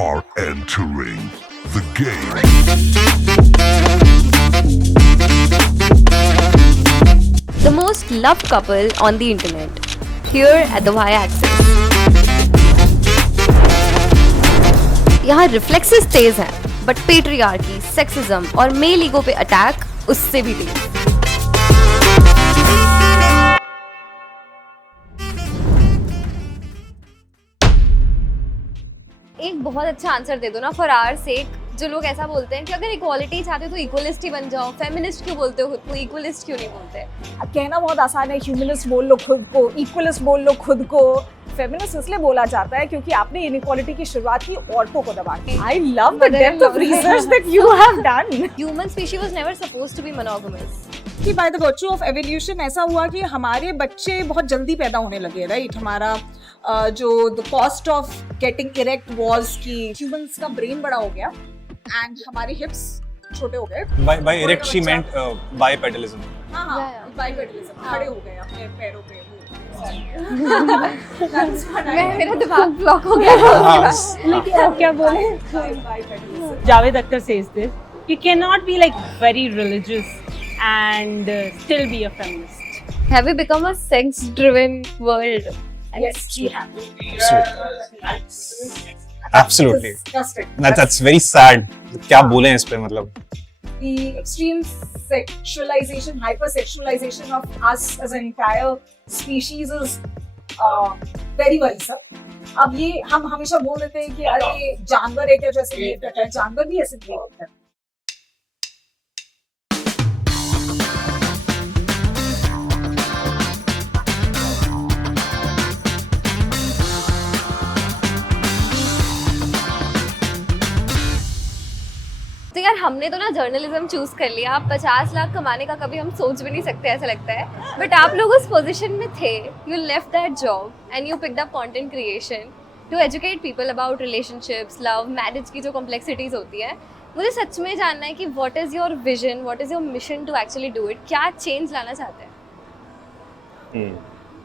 are entering the game. The most loved couple on the internet. Here at the Y-axis. यहाँ reflexes तेज हैं, but patriarchy, sexism और male ego पे attack उससे भी तेज। एक बहुत अच्छा आंसर दे दो ना फॉर आवर सेक। जो लोग ऐसा बोलते हैं कि अगर इक्वालिटी चाहते हो तो इक्वलिस्ट ही बन जाओ, फेमिनिस्ट क्यों बोलते हो खुद को, इक्वलिस्ट क्यों नहीं बोलते? कहना बहुत आसान है, ह्यूमनिस्ट बोल लो खुद को, इक्वलिस्ट बोल लो खुद को। फेमिनिस्ट इसलिए बोला जाता है क्योंकि आपने इनइक्वालिटी की शुरुआत की औरतों को दबा के। I love the depth of research that you have done. Human species was never supposed to be monogamous. कि by the virtue of evolution ऐसा हुआ कि हमारे बच्चे बहुत जल्दी पैदा होने लगे, राइट? हमारा जो the cost of getting erect was कि ह्यूमंस का ब्रेन बड़ा हो गया एंड हमारे हिप्स छोटे हो गए। By erect she meant bipedalism. हां, बाइपेडलिज्म, खड़े हो गए अपने पैरों पे। मेरा दिमाग ब्लॉक हो गया। लेकिन आप क्या बोले? Javed Akhtar says this, you cannot be like very religious and still be a feminist. Have we become a sex-driven world? Yes, we have. Absolutely. Disgusting. That's very sad. क्या बोले इस पे, मतलब? The extreme sexualization, hypersexualization of us as an entire species is very worrisome. अब ये हम हमेशा बोल देते हैं कि अरे जानवर है क्या जैसे बिहेव करता है, जानवर भी ऐसे बिहेव करता है। तो यार हमने तो ना जर्नलिज्म चूज कर लिया। आप 50 लाख कमाने का कभी हम सोच भी नहीं सकते, ऐसा लगता है। बट आप लोग उस पोजीशन में थे, you left that job and you picked up content creation to educate people about relationships, love, marriage की जो कॉम्प्लेक्सिटीज होती है। मुझे सच में जानना है कि what is your vision, what is your mission to actually do it? क्या चेंज लाना चाहते हैं?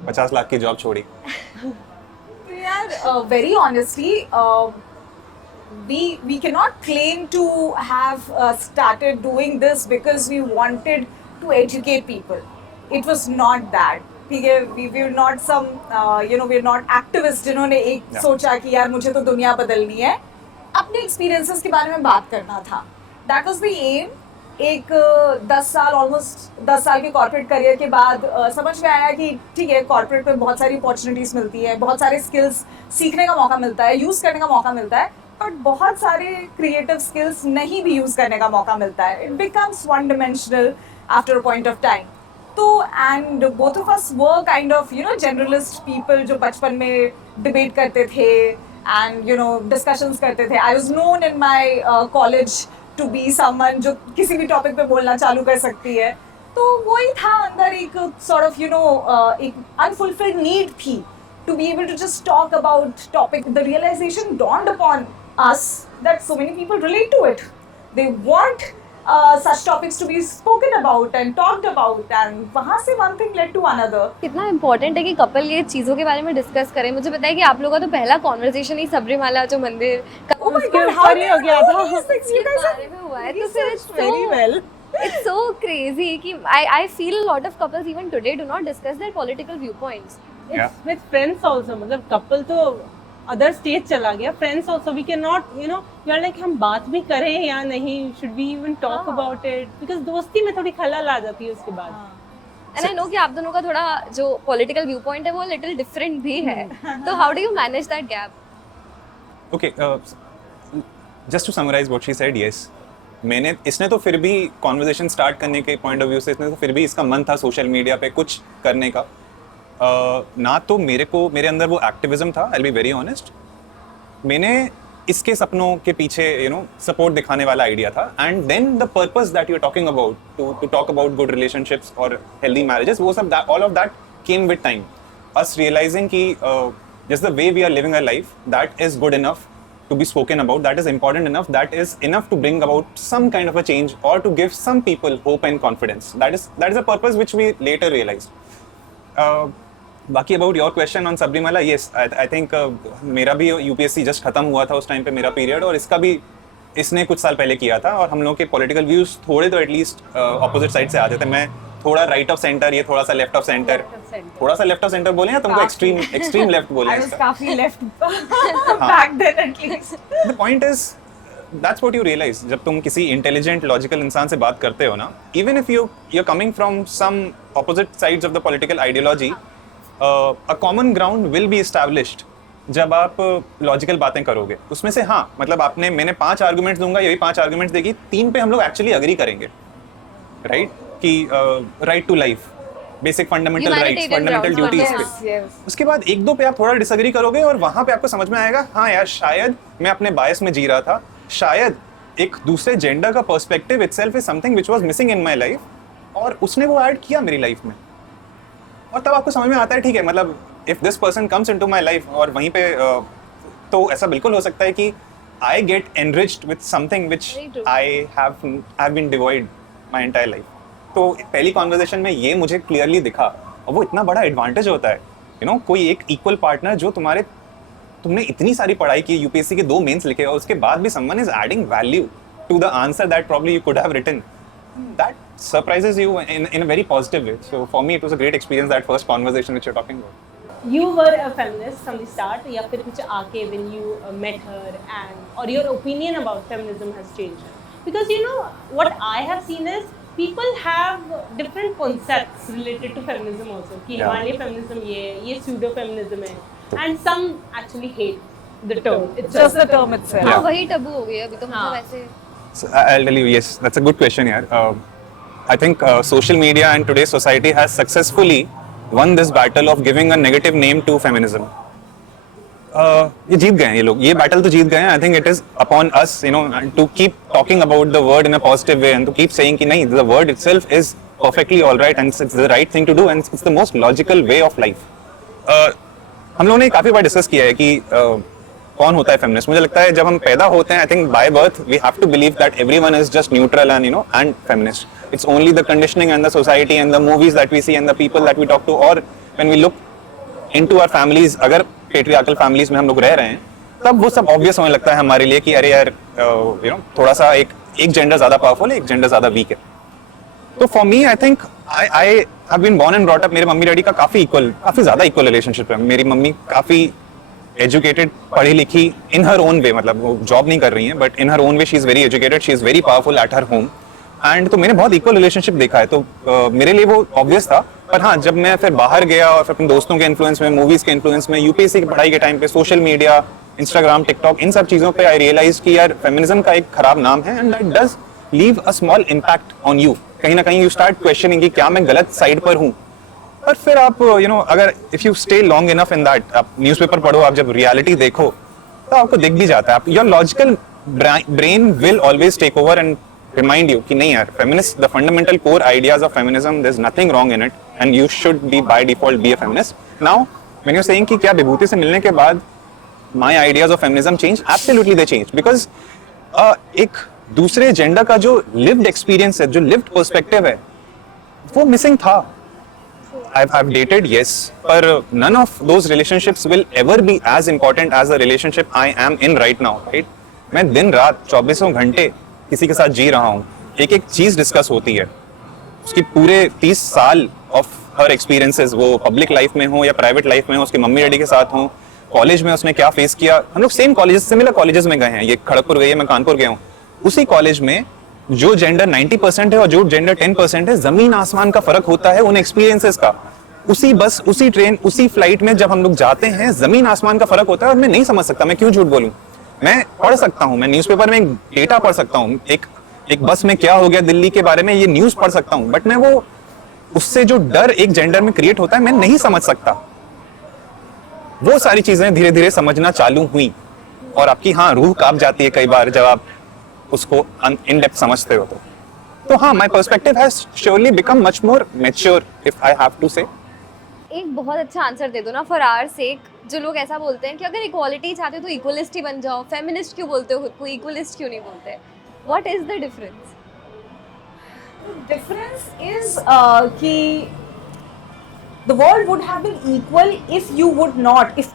50 लाख की जॉब छोड़ी। यार very honestly, we cannot claim to have started doing this because we wanted to educate people. It was not that. ठीक है, we were not some we're not activists जिन्होंने एक सोचा कि यार मुझे तो दुनिया बदलनी है। अपने experiences के बारे में बात करना था। That was the aim. एक 10 साल ऑलमोस्ट 10 साल के कॉर्पोरेट करियर के बाद समझ में आया कि ठीक है, कॉर्पोरेट में बहुत सारी अपॉर्चुनिटीज मिलती है, बहुत सारे स्किल्स सीखने का मौका मिलता है, यूज करने का मौका मिलता है, बट बहुत सारे क्रिएटिव स्किल्स नहीं भी यूज करने का मौका मिलता है। It becomes one dimensional after a point of time. तो and both of us were kind of generalist people जो बचपन में डिबेट करते थे एंड डिस्कशंस करते थे। I was known in my college to be someone जो किसी भी टॉपिक पे बोलना चालू कर सकती है। तो वही था अंदर एक सॉर्ट ऑफ एक अनफुलफिल्ड नीड थी to be able to just talk about topic. The realization dawned upon us that so many people relate to it. They want such topics to be spoken about and talked about, and वहाँ से one thing led to another. कितना important है कि couple ये चीज़ों के बारे में डिस्कस करें। मुझे पता है कि आप लोगों का तो पहला कॉन्वर्सेशन ही सबरीमाला जो मंदिर का Oh my God, how हो गया था। you guys बारे में हुआ है। तो फिर researched very well. It's so crazy कि I feel a lot of couples even today do not discuss their political viewpoints. Yeah. With friends also, मतलब couple तो other stage चला गया, friends also we cannot you are like हम बात भी करें या नहीं, should we even talk about it, because दोस्ती में थोड़ी खलल आ जाती है उसके बाद। And I know कि आप दोनों का थोड़ा जो political viewpoint है वो little different भी है। तो how do you manage that gap? Okay, just to summarize what she said, yes. इसने तो फिर भी कॉन्वर्सेशन स्टार्ट करने के पॉइंट ऑफ व्यू से इसने तो फिर भी इसका मन था सोशल मीडिया पे कुछ करने का। ना तो मेरे अंदर वो एक्टिविज्म था, I will be very honest. मैंने इसके सपनों के पीछे सपोर्ट दिखाने वाला आइडिया था, and then the purpose that you are talking about to talk about good relationships और हेल्दी मैरिजेस, वो सब all of that came with time, us realizing कि just the way we are living a life that is good enough to be spoken about, that is important enough, that is enough to bring about some kind of a change or to give some people hope and confidence. That is a purpose which we later realized. बाकी about your question on Sabarimala, yes I think मेरा भी UPSC just खत्म हुआ था उस time पे मेरा period, और इसका भी इसने कुछ साल पहले किया था, और हम लोग के पॉलिटिकल व्यूज थोड़े तो एटलीस्ट ऑपोजिट साइड से आते थे। मैं थोड़ा राइट ऑफ सेंटर, ये थोड़ा सा लेफ्ट ऑफ सेंटर, थोड़ा सा लेफ्ट ऑफ सेंटर बोले या तुमको एक्सट्रीम लेफ्ट बोले? I was काफी left back then at least. The point is that's what you realise जब तुम किसी इंटेलिजेंट लॉजिकल इंसान से बात करते हो ना, even if you are coming from some opposite sides of the political ideology, a common ground will be established जब आप लॉजिकल बातें करोगे। उसमें से हाँ, मतलब मैंने 5 आर्गुमेंट्स दूंगा, यही 5 आर्गुमेंट्स देगी, 3 पे हम लोग एक्चुअली अग्री करेंगे, राइट? कि right to life, basic fundamental rights, fundamental duties पे। Yes. उसके बाद 1-2 पे आप थोड़ा डिसएग्री करोगे, और वहां पे आपको समझ में आएगा हाँ यार, शायद मैं अपने बायस में जी रहा था, शायद एक दूसरे जेंडर का perspective itself is something which was missing in my life, और उसने वो ऐड किया मेरी लाइफ में। और तब आपको समझ में आता है ठीक है, मतलब if this person comes into my life, और वहीं पे तो ऐसा बिल्कुल हो सकता है कि I get enriched with something which Very true. I have been devoid my entire life. तो पहली कॉन्वर्सेशन में ये मुझे क्लियरली दिखा, और वो इतना बड़ा एडवांटेज होता है, यू नो, कोई एक इक्वल पार्टनर जो तुमने इतनी सारी पढ़ाई की, यूपीएससी के 2 मेंस लिखे, और उसके बाद भी someone is adding value to the answer that probably you could have written, that surprises you in a very positive way. So for me it was a great experience, that first conversation which you're talking about. You were a feminist from the start, या फिर कुछ आके when you met her, and or your opinion about feminism has changed? Because you know what I have seen is people have different concepts related to feminism also. कि Yeah. हमारे लिए feminism ये pseudo feminism है, and some actually hate the term. It's Just the term itself. हाँ Yeah. वही टबू हो गया अभी तो, हाँ. मतलब ऐसे So I'll tell you, yes, that's a good question yaar. I think social media and today's society has successfully won this battle of giving a negative name to feminism. ये जीत गए हैं ये लोग, ये बैटल तो जीत गए हैं। I think it is upon us, you know, to keep talking about the word in a positive way and to keep saying कि नहीं, the word itself is perfectly all right and it's the right thing to do and it's the most logical way of life. हम लोगों ने काफी बार discuss किया है कि कौन होता है फेमिनिस्ट। मुझे लगता है जब हम पैदा होते हैं, I think by birth we have to believe that everyone is just neutral and and feminist. It's only the conditioning and the society and the movies that we see and the people that we talk to, और when we look into our families, अगर patriarchal families में हम लोग रह रहे हैं, तब वो सब ऑब्वियस होने लगता है हमारे लिए कि अरे यार थोड़ा सा एक जेंडर ज्यादा पावरफुल है, एक जेंडर ज्यादा वीक है। तो for me I think I have been born and brought up, मेरे मम्मी डैडी का काफी ज्यादा इक्वल रिलेशनशिप है। मेरी मम्मी काफी एजुकेटेड, पढ़ी लिखी इन हर ओन वे, मतलब वो जॉब नहीं कर रही हैं but in her own way she is very educated, she is very powerful at her home, and तो मैंने बहुत इक्वल रिलेशनशिप देखा है। तो मेरे लिए वो ऑब्वियस था। पर हाँ, जब मैं फिर बाहर गया और फिर अपने दोस्तों के इन्फ्लुएंस में, मूवीज के इन्फ्लुएंस में, यूपीएससी की पढ़ाई के टाइम पे, सोशल मीडिया, इंस्टाग्राम, टिकटॉक, इन सब चीजों पे आई रियलाइज कि यार फेमिनिज्म का एक खराब नाम है and that does leave a small impact on you. कहीं ना कहीं यू स्टार्ट क्वेश्चनिंग कि क्या मैं गलत साइड पर हूँ। और फिर आप अगर if you stay long enough in that, आप न्यूज़पेपर पढ़ो, आप जब रियलिटी देखो तो आपको दिख भी जाता है। आप your logical brain will always take over and remind you कि नहीं यार, feminist, the fundamental core ideas of feminism, there is nothing wrong in it and you should be by default be a feminist. Now when you are saying कि क्या विभूति से मिलने के बाद my ideas of feminism change, absolutely they change, because एक दूसरे gender का जो लिव्ड एक्सपीरियंस है, जो लिव्ड पर्सपेक्टिव है, वो मिसिंग था। I've dated, yes, पर none of those relationships will ever be as important as the relationship I am in right now, right? मैं दिन रात 24 घंटे किसी के साथ जी रहा हूँ, एक एक चीज डिस्कस होती है, उसकी पूरे 30 साल ऑफ हर एक्सपीरियंसेस, वो पब्लिक लाइफ में हो या प्राइवेट लाइफ में हो, उसके मम्मी डैडी के साथ हो, कॉलेज में उसने क्या फेस किया। हम लोग सेम कॉलेज, सिमिलर कॉलेजेस में गए हैं, ये खड़गपुर गई है, मैं कानपुर गया हूँ। उसी कॉलेज में जो जेंडर 90% है और जो जेंडर 10% है, जमीन आसमान का फर्क होता है उन एक्सपीरियंसेस का। उसी बस, उसी ट्रेन, उसी फ्लाइट में जब हम लोग जाते हैं, जमीन आसमान का फर्क होता है। और मैं नहीं समझ सकता, मैं क्यों झूठ बोलूं। मैं पढ़ सकता हूं, मैं न्यूज़पेपर में डेटा पढ़ सकता हूं, एक बस में क्या हो गया दिल्ली के बारे में, ये न्यूज़ पढ़ सकता हूं, बट मैं वो उससे जो डर एक जेंडर में क्रिएट होता है, मैं नहीं समझ सकता। वो सारी चीजें धीरे धीरे समझना चालू हुई और आपकी हाँ रूह कांप जाती है कई बार जब आप उसको इन डेप्थ समझते हो। तो हाँ, my perspective has surely become much more mature, if I have to say. एक बहुत अच्छा आंसर दे दो ना फॉर आवर सेक। जो लोग ऐसा बोलते हैं कि अगर इक्वालिटी चाहते हो तो इक्वलिस्ट ही बन जाओ, फेमिनिस्ट क्यों बोलते हो खुद को, इक्वलिस्ट क्यों नहीं बोलते? What is the difference? Difference is कि the world would have been equal if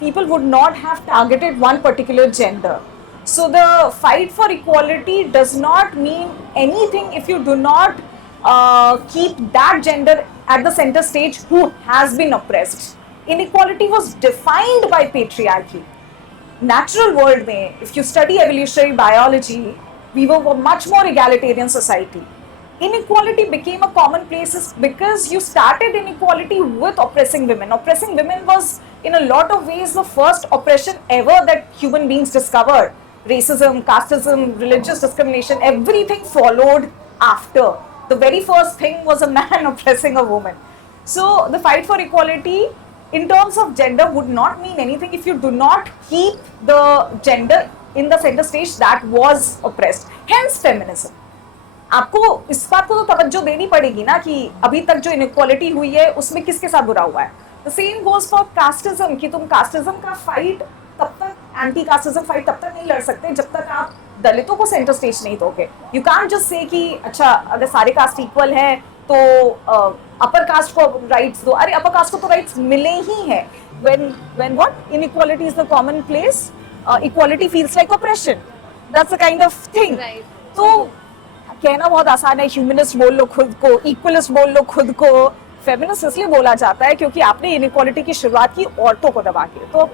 people would not have targeted one particular gender. So the fight for equality does not mean anything if you do not keep that gender at the center stage who has been oppressed. Inequality was defined by patriarchy. Natural world mein, if you study evolutionary biology, we were a much more egalitarian society. Inequality became a commonplace because you started inequality with oppressing women. Oppressing women was in a lot of ways the first oppression ever that human beings discovered. Racism, casteism, religious discrimination, everything followed after. The very first thing was a man oppressing a woman. So the fight for equality in terms of gender would not mean anything if you do not keep the gender in the center stage that was oppressed. Hence feminism. आपको इस बात को तो तवज्जो देनी पड़ेगी ना कि अभी तक जो इनइक्वालिटी हुई है उसमें किसके साथ बुरा हुआ है. The same goes for casteism कि तुम कास्टिज्म का फाइट तब तक, एंटी कास्टिज्म फाइट तब तक नहीं लड़ सकते जब तक आप दलितों को सेंटर स्टेज नहीं दोगे. यू कांट जस्ट से कि अच्छा अगर सारे कास्ट इक्वल है तो अपर कास्ट को राइट्स दो. अरे अपर कास्ट को तो राइट्स मिले ही हैं. When what inequality is the common place, equality feels like operation. That's a kind of thing. तो कहना बहुत आसान है, ह्यूमनिस्ट बोल लो खुद को, इक्वलिस्ट बोल लो खुद को. फेमिनिस्ट इसलिए बोला जाता है क्योंकि आपने इनइक्वालिटी की शुरुआत की औरतों को दबा के. तो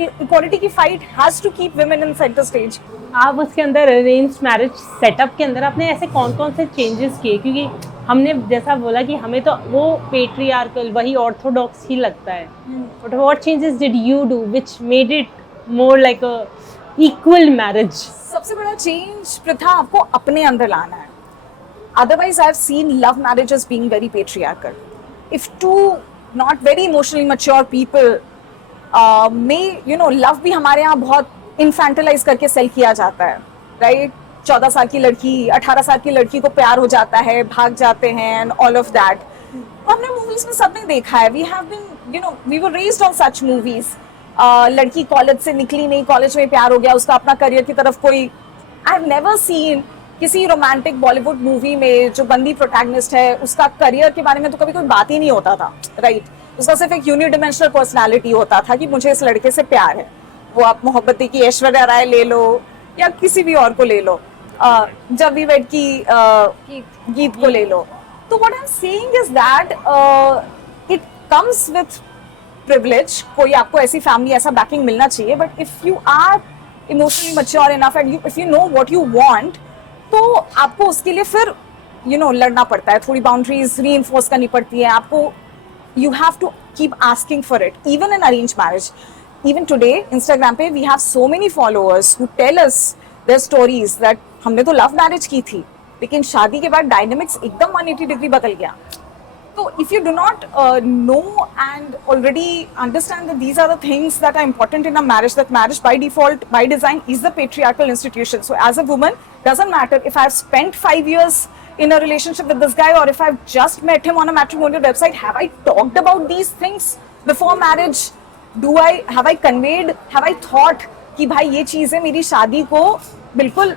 इक्वालिटी की fight has to keep women in centre stage. आप उसके अंदर अरेंज मैरिज सेटअप के अंदर आपने ऐसे कौन कौन से चेंजेस किए? क्योंकि हमने जैसा बोला कि हमें तो वो पेट्रियार्कल वही ऑर्थोडॉक्स ही लगता है. But what changes did you do which made it more like a equal marriage? सबसे बड़ा चेंज प्रथा आपको अपने अंदर लाना है. Otherwise I have seen love marriages being very patriarchal. If two not very emotionally mature people में love भी हमारे यहाँ बहुत इन्फेंटलाइज करके सेल किया जाता है, राइट? 14 साल की लड़की 18 साल की लड़की को प्यार हो जाता है, भाग जाते हैं एंड ऑल ऑफ दैट. हमने मूवीज में सबने देखा है. We have been we were raised on such movies. लड़की कॉलेज से निकली नहीं, कॉलेज में प्यार हो गया, उसका अपना करियर की तरफ कोई. आई हैव नेवर सीन किसी रोमांटिक बॉलीवुड मूवी में जो बंदी प्रोटैगनिस्ट है उसका करियर के बारे में तो कभी कोई बात ही नहीं होता था, राइट? उसका सिर्फ एक यूनिडिमेंशनल पर्सनालिटी होता था कि मुझे इस लड़के से प्यार है. वो आप मोहब्बती की ऐश्वर्या राय ले लो या किसी भी और को ले लो, जब वी वेट की गीत को ले लो. तो what I am saying is that it comes with privilege. कोई आपको ऐसी फैमिली, ऐसा बैकिंग मिलना चाहिए. But if you are emotionally mature enough and if you know what you want, तो आपको उसके लिए फिर लड़ना पड़ता है. थोड़ी बाउंड्रीज रीइंफोर्स करनी पड़ती है आपको. You have to keep asking for it, even in arranged marriage. Even today, Instagram पे we have so many followers who tell us their stories that हमने तो love marriage की थी, लेकिन शादी के बाद dynamics एकदम 180 degree बदल गया. So if you do not know and already understand that these are the things that are important in a marriage, that marriage by default, by design, is the patriarchal institution. So as a woman, doesn't matter if I've spent 5 years in a relationship with this guy or if I've just met him on a matrimonial website. Have I talked about these things before marriage? Have I conveyed, have I thought कि भाई ये चीजें मेरी शादी को बिल्कुल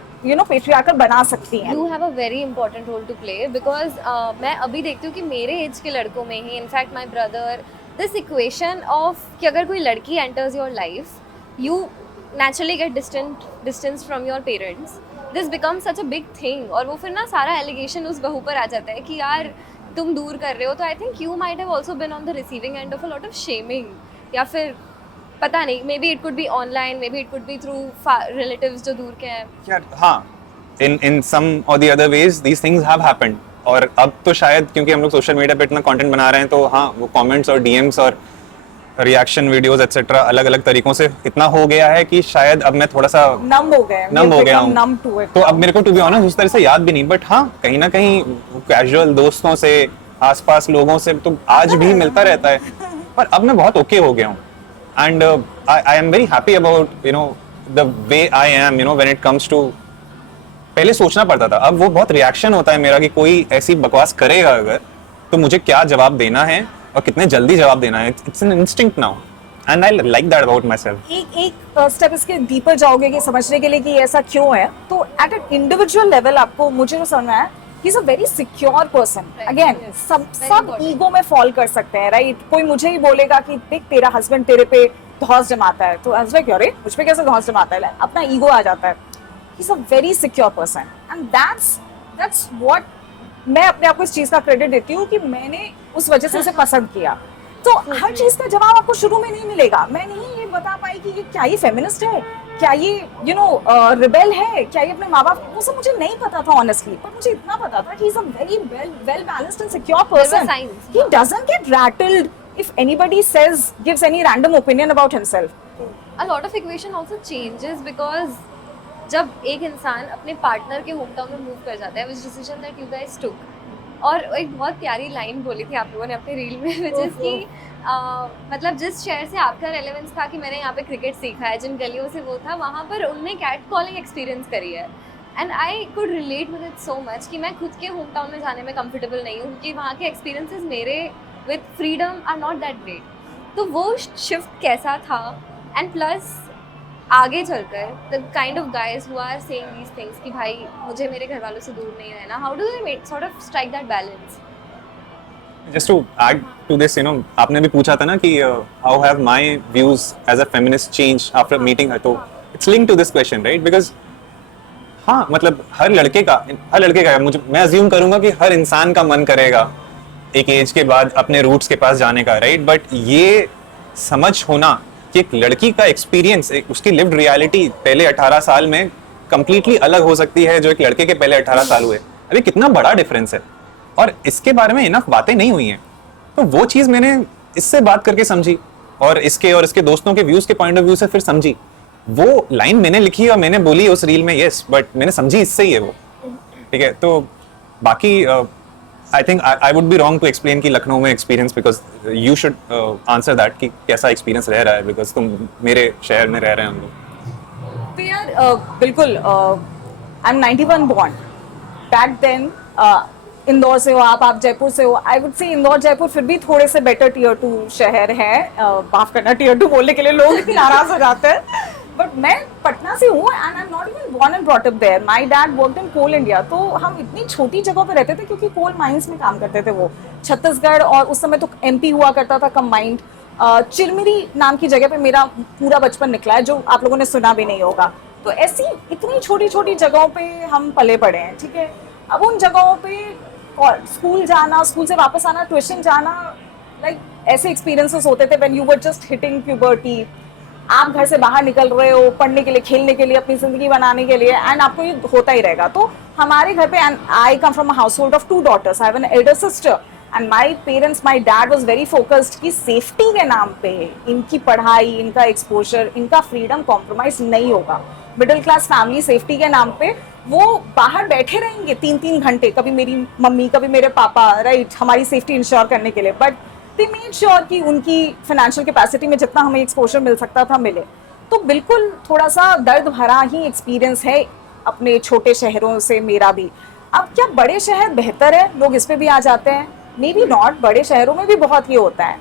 patriarchal बना सकती हैं. You have a very important role to play because मैं अभी देखती हूँ कि मेरे एज के लड़कों में ही, in fact my brother, this equation of कि अगर कोई लड़की enters your life, you naturally get distance from your parents. This become such a big thing. और वो फिर ना सारा एलिगेशन उस बहू पर आ जाता है कि यार तुम दूर कर रहे हो. तो I think you might have also been on the receiving end of a lot of shaming, या फिर पता नहीं, maybe it could be online, maybe it could be through relatives जो दूर के हैं. यार हाँ, in some or the other ways these things have happened. और अब तो शायद क्योंकि हम लोग सोशल मीडिया पे इतना कंटेंट बना रहे हैं तो हाँ, वो कमेंट्स और डीएम्स और रिएक्शन वीडियोस एक्सेट्रा अलग अलग तरीकों से इतना हो गया है कि शायद अब मैं थोड़ा सा नम हो गया हूँ. तो अब मेरे को टू बी ऑनेस्ट उस तरह से याद भी नहीं. बट हाँ, कहीं ना कहीं कैजुअल दोस्तों से, आसपास लोगों से तो आज भी मिलता रहता है. पर अब मैं बहुत ओके हो गया हूँ. And I am very happy about the way I am when it comes to. पहले सोचना पड़ता था, अब वो बहुत रिएक्शन होता है मेरा कि कोई ऐसी बकवास करेगा अगर, तो मुझे क्या जवाब देना है और कितने जल्दी जवाब देना है. It's an instinct now and I like that about my self. एक स्टेप इसके डीपर जाओगे कि समझने के लिए कि ऐसा क्यों है. तो एट एन इंडिविजुअल लेवल आपको, मुझे जो समझ में आया, he is a very secure person. Right, again yes. सब Very सब important. ईगो में फॉल कर सकते हैं, राइट? कोई मुझे ही बोलेगा कि देख तेरा हस्बैंड तेरे पे धौंस जमाता है, तो हस्बैंड क्यों रे मुझ पे कैसे धौंस जमाता है, अपना ईगो आ जाता है. He is a very secure person and that's what मैं अपने आप को इस चीज का क्रेडिट देती हूँ कि मैंने उस वजह से उसे पसंद किया. तो हर चीज का जवाब आपको शुरू में नहीं मिलेगा. मैं नहीं ये बता पाई कि ये क्या ये फेमिनिस्ट है, क्या ये रिबेल है, क्या ये अपने माँ बाप, वो सब मुझे नहीं पता था ऑनेस्टली. पर मुझे इतना पता था कि he is a very well balanced and secure person. signs. He doesn't get rattled if anybody gives any random opinion about himself. A lot of equation also changes because जब एक इंसान अपने पार्टनर के होम टाउन में move कर जाता है, which decision that you guys took. और एक बहुत प्यारी लाइन बोली थी आप लोगों ने अपने रील में, which is कि मतलब जिस शहर से आपका रेलेवेंस था कि मैंने यहाँ पे क्रिकेट सीखा है, जिन गलियों से वो था, वहाँ पर उनने कैट कॉलिंग एक्सपीरियंस करी है. And I could relate with it so much कि मैं खुद के होम टाउन में जाने में कंफर्टेबल नहीं हूँ कि वहाँ के एक्सपीरियंसेस मेरे with freedom are not that great. तो वो शिफ्ट कैसा था, एंड प्लस आगे चलकर the kind of guys who are saying these things कि भाई मुझे मेरे घर वालों से दूर नहीं रहना, how do they sort of strike that balance? Just to add to this, आपने भी पूछा था ना कि how have my views as a feminist changed after meeting her, तो it's linked to this question, right? Because हाँ, मतलब हर लड़के का मुझे मैं अज्यूम करूंगा कि हर इंसान का मन करेगा एक एज के बाद अपने रूट्स के पास जाने का, राइट? बट ये समझ होना कि एक लड़की का एक्सपीरियंस, उसकी लिव्ड रियलिटी पहले 18 साल में कंप्लीटली अलग हो सकती है जो एक लड़के के पहले 18 साल हुए. अभी कितना बड़ा डिफरेंस है, और इसके बारे में इनफ बातें नहीं हुई हैं. तो वो चीज़ मैंने इससे बात करके समझी, और इसके दोस्तों के व्यूज़ के पॉइंट ऑफ व्यू से फिर समझी. वो लाइन मैंने लिखी और मैंने बोली उस रील में, यस, बट मैंने समझी इससे ही है वो. ठीक है, तो बाकी I think I would be wrong to explain कि लखनऊ में experience, because you should answer that कि कैसा एक्सपीरियंस रह रहा है, बिकॉज तुम मेरे शहर में रह रहे हैं हम लोग. तो यार बिल्कुल I am 91 born. Back then Indore से हो आप जयपुर से हो. I would say Indore Jaipur फिर भी थोड़े से बेटर टियर 2 शहर है. माफ करना टियर 2 बोलने के लिए लोग नाराज हो जाते हैं, बट मैं पटना से हूँ and I am not even born and brought up there. My dad worked in Coal India. तो हम इतनी छोटी जगह पे रहते थे क्योंकि कोल माइंस में काम करते थे वो. छत्तीसगढ़ और उस समय तो MP हुआ करता था कंबाइंड. चिरमिरी नाम की जगह पे मेरा पूरा बचपन निकला है, जो आप लोगों ने सुना भी नहीं होगा. तो ऐसी इतनी छोटी छोटी जगहों पे हम पले पड़े हैं. ठीक है, अब उन जगहों पे स्कूल जाना, स्कूल से वापस आना, ट्यूशन जाना, लाइक ऐसे एक्सपीरियंसेस होते थे when you were just hitting puberty. आप घर से बाहर निकल रहे हो पढ़ने के लिए, खेलने के लिए, अपनी जिंदगी बनाने के लिए, एंड आपको ये होता ही रहेगा. तो हमारे घर पे, and I come from a household of 2 daughters. I have an elder sister and my dad was very focused कि सेफ्टी के नाम पे इनकी पढ़ाई, इनका एक्सपोजर, इनका फ्रीडम कॉम्प्रोमाइज नहीं होगा. मिडिल क्लास फैमिली सेफ्टी के नाम पे वो बाहर बैठे रहेंगे 3-3 घंटे, कभी मेरी मम्मी कभी मेरे पापा, राइट, हमारी सेफ्टी इंश्योर करने के लिए. बट दे मेड श्योर कि उनकी फाइनेंशियल कैपेसिटी में जितना हमें एक्सपोजर मिल सकता था मिले. तो बिल्कुल थोड़ा सा दर्द भरा ही एक्सपीरियंस है अपने छोटे शहरों से मेरा भी. अब क्या बड़े शहर बेहतर है, लोग इस पे भी आ जाते हैं? May be not. बड़े शहरों में भी बहुत ये होता है,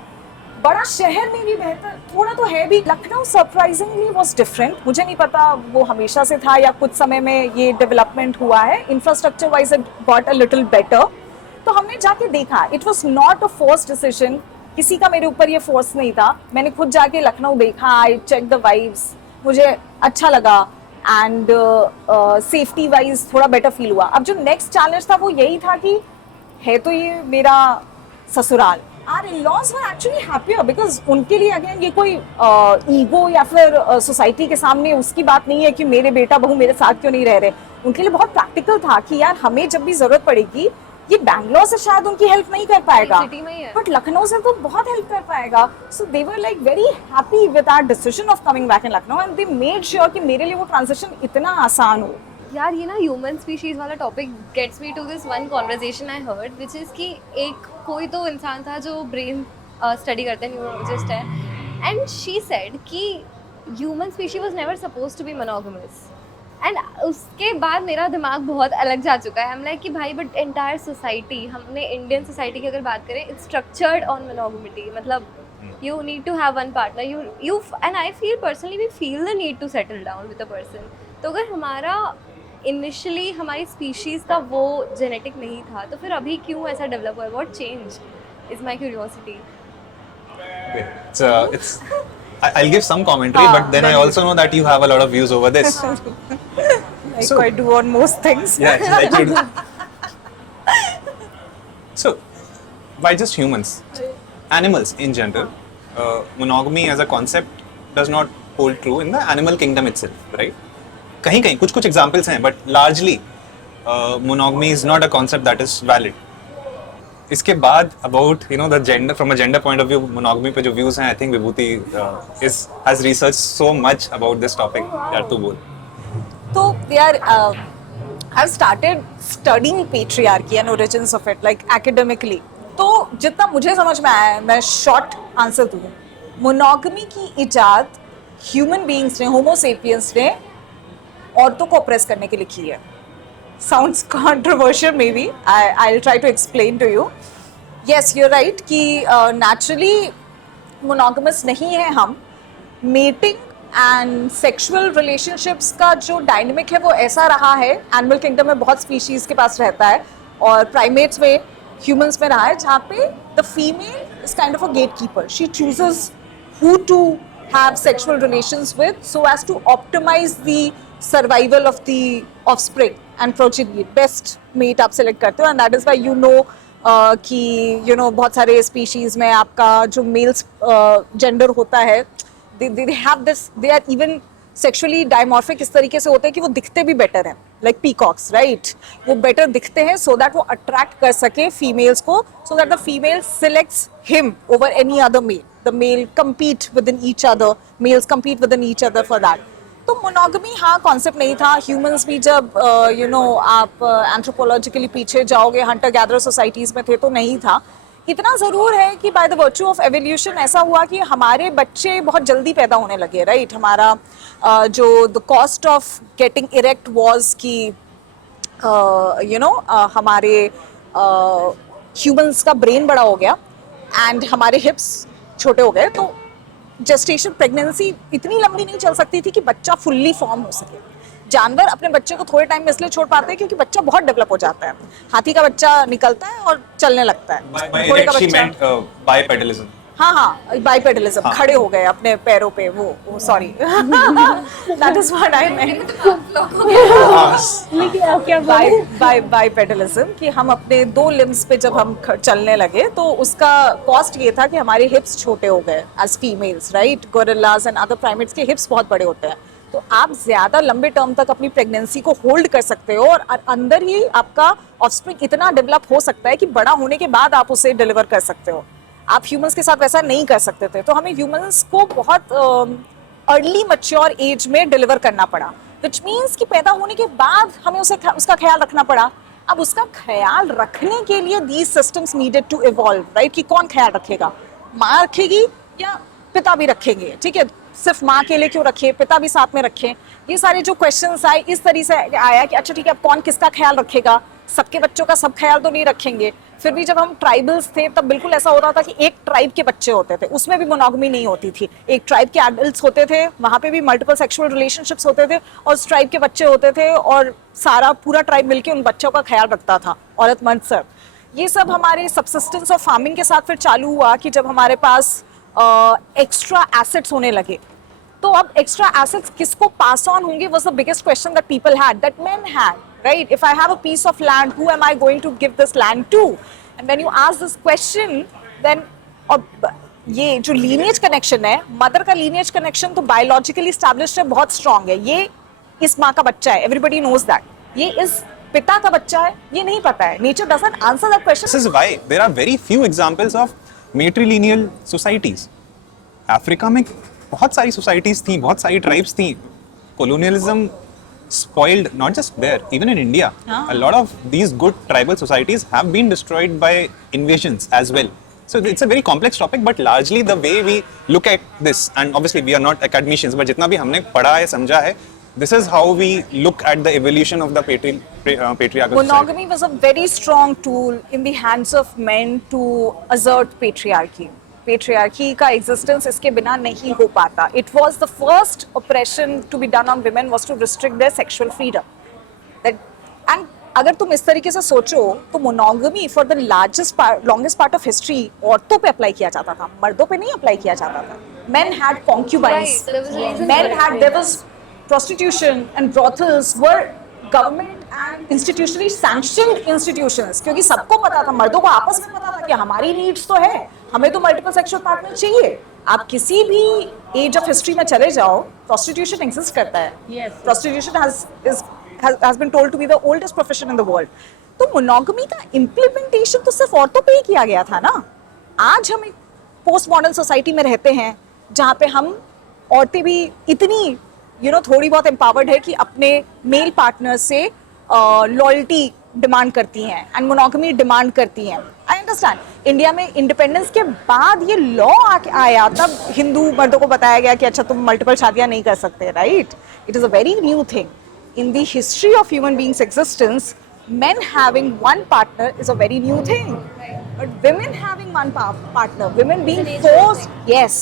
बड़ा शहर में भी बेहतर थोड़ा तो है भी. Lucknow surprisingly was different. मुझे नहीं पता वो हमेशा से था या कुछ समय में ये डेवलपमेंट हुआ है. Infrastructure wise it got a little better. तो हमने जाके देखा. It was not a force decision. किसी का मेरे ऊपर ये फोर्स नहीं था. मैंने खुद जाके लखनऊ देखा. आई चेक द वाइब्स, मुझे अच्छा लगा, एंड सेफ्टी वाइज थोड़ा बेटर फील हुआ. अब जो नेक्स्ट चैलेंज था वो यही था कि है तो ये मेरा ससुराल. Our in-laws were actually happier because उनके लिए अगेन ये कोई ईगो या फिर सोसाइटी के सामने उसकी बात नहीं है कि मेरे बेटा बहू मेरे साथ क्यों नहीं रह रहे. उनके लिए बहुत प्रैक्टिकल था कि यार हमें जब भी जरूरत पड़ेगी, ये बैंगलोर से शायद उनकी हेल्प नहीं कर पाएगा, सिटी में ही है, बट लखनऊ से तो बहुत हेल्प कर पाएगा. So they were like very happy with our decision of coming back in Lucknow, and they made sure कि मेरे लिए वो ट्रांजिशन इतना आसान हो. यार ये ना ह्यूमन स्पीशीज वाला topic gets me to this one conversation I heard, which is कि एक कोई तो इंसान था जो ब्रेन स्टडी करते हैं, न्यूरोलॉजिस्ट है, एंड शी सेड कि human species was never suppose to be monogamous. And उसके बाद मेरा दिमाग बहुत अलग जा चुका है. हम लाइक कि भाई बट एंटायर सोसाइटी, हमने इंडियन सोसाइटी की अगर बात करें, इट्स स्ट्रक्चर्ड ऑन मोनोगमिटी. मतलब you need to have one partner, you and I feel personally we feel the need to settle down with a person. तो अगर हमारा इनिशियली हमारी स्पीशीज़ का वो जेनेटिक नहीं था, तो फिर अभी क्यों ऐसा डेवलप हुआ है? What change is my curiosity. It's I'll give some commentary, but then I also know that you have a lot of views over this. Like So- I do on most things. Yeah, like you do. So, why just humans? Animals in general, monogamy as a concept does not hold true in the animal kingdom itself, right? कहीं कहीं कुछ कुछ examples हैं, but largely monogamy is not a concept that is valid. इसके बाद about the gender, from a gender point of view, monogamy पे जो views हैं, I think Vibhuti has researched so much about this topic. यार तू बोल. So यार I've started studying patriarchy and origins of it, like academically. तो जितना मुझे समझ में आया है, मैं शॉर्ट आंसर दूँ. मोनोगमी की इजाद ह्यूमन बीइंग्स ने, होमो सेपियंस ने औरतों को ऑप्रेस करने के लिए की है. Sounds controversial maybe. I'll try to explain to you. Yes, you're right कि naturally monogamous नहीं है हम. Mating and sexual relationships का जो dynamic है वो ऐसा रहा है. Animal kingdom में बहुत species के पास रहता है और primates में, humans में रहा है, जहाँ पे the female is kind of a gatekeeper. She chooses who to have sexual relations with so as to optimize the survival of the offspring and progeny. Best mate आप select करते हो and that is why you know कि बहुत सारे species में आपका जो males gender होता है, they have this, they are even sexually dimorphic इस तरीके से होते हैं कि वो दिखते भी better हैं, like peacocks, right? वो better दिखते हैं so that वो attract कर सके females को, so that the female selects him over any other male. The male compete within each other, males compete within each other for that. तो monogamy हाँ concept नहीं था. ह्यूमंस भी जब आप एंथ्रोपोलॉजिकली पीछे जाओगे, हंटर गैदरर सोसाइटीज़ में थे तो नहीं था. इतना ज़रूर है कि by the virtue of evolution ऐसा हुआ कि हमारे बच्चे बहुत जल्दी पैदा होने लगे, राइट? हमारा जो the cost of getting erect was कि हमारे ह्यूमंस का ब्रेन बड़ा हो गया एंड हमारे हिप्स छोटे हो गए. तो जेस्टेशन प्रेगनेंसी इतनी लंबी नहीं चल सकती थी कि बच्चा फुल्ली फॉर्म हो सके. जानवर अपने बच्चे को थोड़े टाइम में इसलिए छोड़ पाते हैं क्योंकि बच्चा बहुत डेवलप हो जाता है. हाथी का बच्चा निकलता है और चलने लगता है. By घोड़े का erect she बच्चा, meant bipedalism. हाँ बाइपेडलिज्म, हाँ. खड़े हो गए अपने पैरों पे. वो sorry that is what I meant. लेकिन क्या बोले? बाइपेडलिज्म कि हम अपने दो लिम्स पे जब हम चलने लगे तो उसका कॉस्ट ये था कि हमारे हिप्स छोटे हो गए as females, right? Gorillas and other primates के हिप्स बहुत बड़े होते हैं. तो आप ज्यादा लंबे टर्म तक अपनी प्रेगनेंसी को होल्ड कर सकते हो और अंदर ही आपका ऑफस्प्रिंग इतना डेवलप हो सकता है कि बड़ा होने के बाद आप उसे डिलीवर कर सकते हो. आप ह्यूमंस के साथ वैसा नहीं कर सकते थे. तो हमें ह्यूमंस को बहुत अर्ली मैच्योर एज में डिलीवर करना पड़ा, विच मीन्स कि पैदा होने के बाद हमें उसका ख्याल रखना पड़ा. अब उसका ख्याल रखने के लिए these systems needed to evolve, right? कि कौन ख्याल रखेगा? माँ रखेगी या पिता भी रखेंगे? ठीक है, सिर्फ माँ के लिए क्यों रखे, पिता भी साथ में रखें? ये सारे जो क्वेश्चंस आए इस तरीके से आया कि अच्छा ठीक है, अब कौन किसका ख्याल रखेगा? सबके बच्चों का सब ख्याल तो नहीं रखेंगे. फिर भी जब हम ट्राइबल्स थे तब बिल्कुल ऐसा होता था कि एक ट्राइब के बच्चे होते थे, उसमें भी मोनोगमी नहीं होती थी. एक ट्राइब के एडल्ट्स होते थे, वहाँ पे भी मल्टीपल सेक्सुअल रिलेशनशिप्स होते थे और उस ट्राइब के बच्चे होते थे और सारा पूरा ट्राइब मिलके उन बच्चों का ख्याल रखता था, औरत मर्द सब. ये सब हमारे सबसिस्टेंस और फार्मिंग के साथ फिर चालू हुआ कि जब हमारे पास एक्स्ट्रा एसेट्स होने लगे. तो अब एक्स्ट्रा एसेट्स किसको पास ऑन होंगे was the biggest question that people had, that men had, right? If I have a piece of land, who am I going to give this land to? And when you ask this question, then ये जो lineage connection है, mother का lineage connection तो biologically established है, बहुत strong है. ये इस माँ का बच्चा है, everybody knows that. ये इस पिता का बच्चा है, ये नहीं पता है. Nature doesn't answer that question. This is why there are very few examples of matrilineal societies. Africa में बहुत सारी societies थी, बहुत सारी tribes थी. Colonialism spoiled not just there, even in India. A lot of these good tribal societies have been destroyed by invasions as well. So it's a very complex topic, but largely the way we look at this, and obviously we are not academicians, but जितना भी हमने पढ़ा है, समझा है, this is how we look at the evolution of the patriarchal society. Monogamy was a very strong tool in the hands of men to assert patriarchy. Patriarchy का existence इसके बिना नहीं हो पाता. It was the first oppression to be done on women was to restrict their sexual freedom. And अगर तुम इस तरीके से सोचो तो monogamy for the longest part of history औरतों पे अप्लाई किया जाता था, मर्दों पे नहीं अप्लाई किया जाता था. Men had concubines. Right, there was a reason Men for it. had, there was prostitution and brothels were government and institutionally sanctioned institutions. क्योंकि सबको पता था, मर्दों को आपस में पता था कि हमारी नीड्स तो है, हमें तो मल्टीपल सेक्सुअल पार्टनर चाहिए. आप किसी भी एज ऑफ हिस्ट्री में चले जाओ, प्रोस्टिट्यूशन एग्जिस्ट करता है. Yes. Prostitution has been told to be the oldest profession in the world. तो मोनोगमी का इम्प्लीमेंटेशन तो सिर्फ औरतों पे ही किया गया था ना. आज हम एक पोस्ट मॉडर्न सोसाइटी में रहते हैं जहाँ पे हम औरतें भी इतनी थोड़ी बहुत एम्पावर्ड है कि अपने मेल पार्टनर से लॉयल्टी डिमांड करती हैं एंड मोनोगमी डिमांड करती हैं. आई अंडरस्टैंड इंडिया में इंडिपेंडेंस के बाद ये लॉ आया, तब हिंदू मर्दों को बताया गया कि अच्छा तुम मल्टीपल शादियां नहीं कर सकते, right. It is a very new thing in the history of human beings existence. Men having one partner is a very new thing, but women having one partner, women being forced, yes,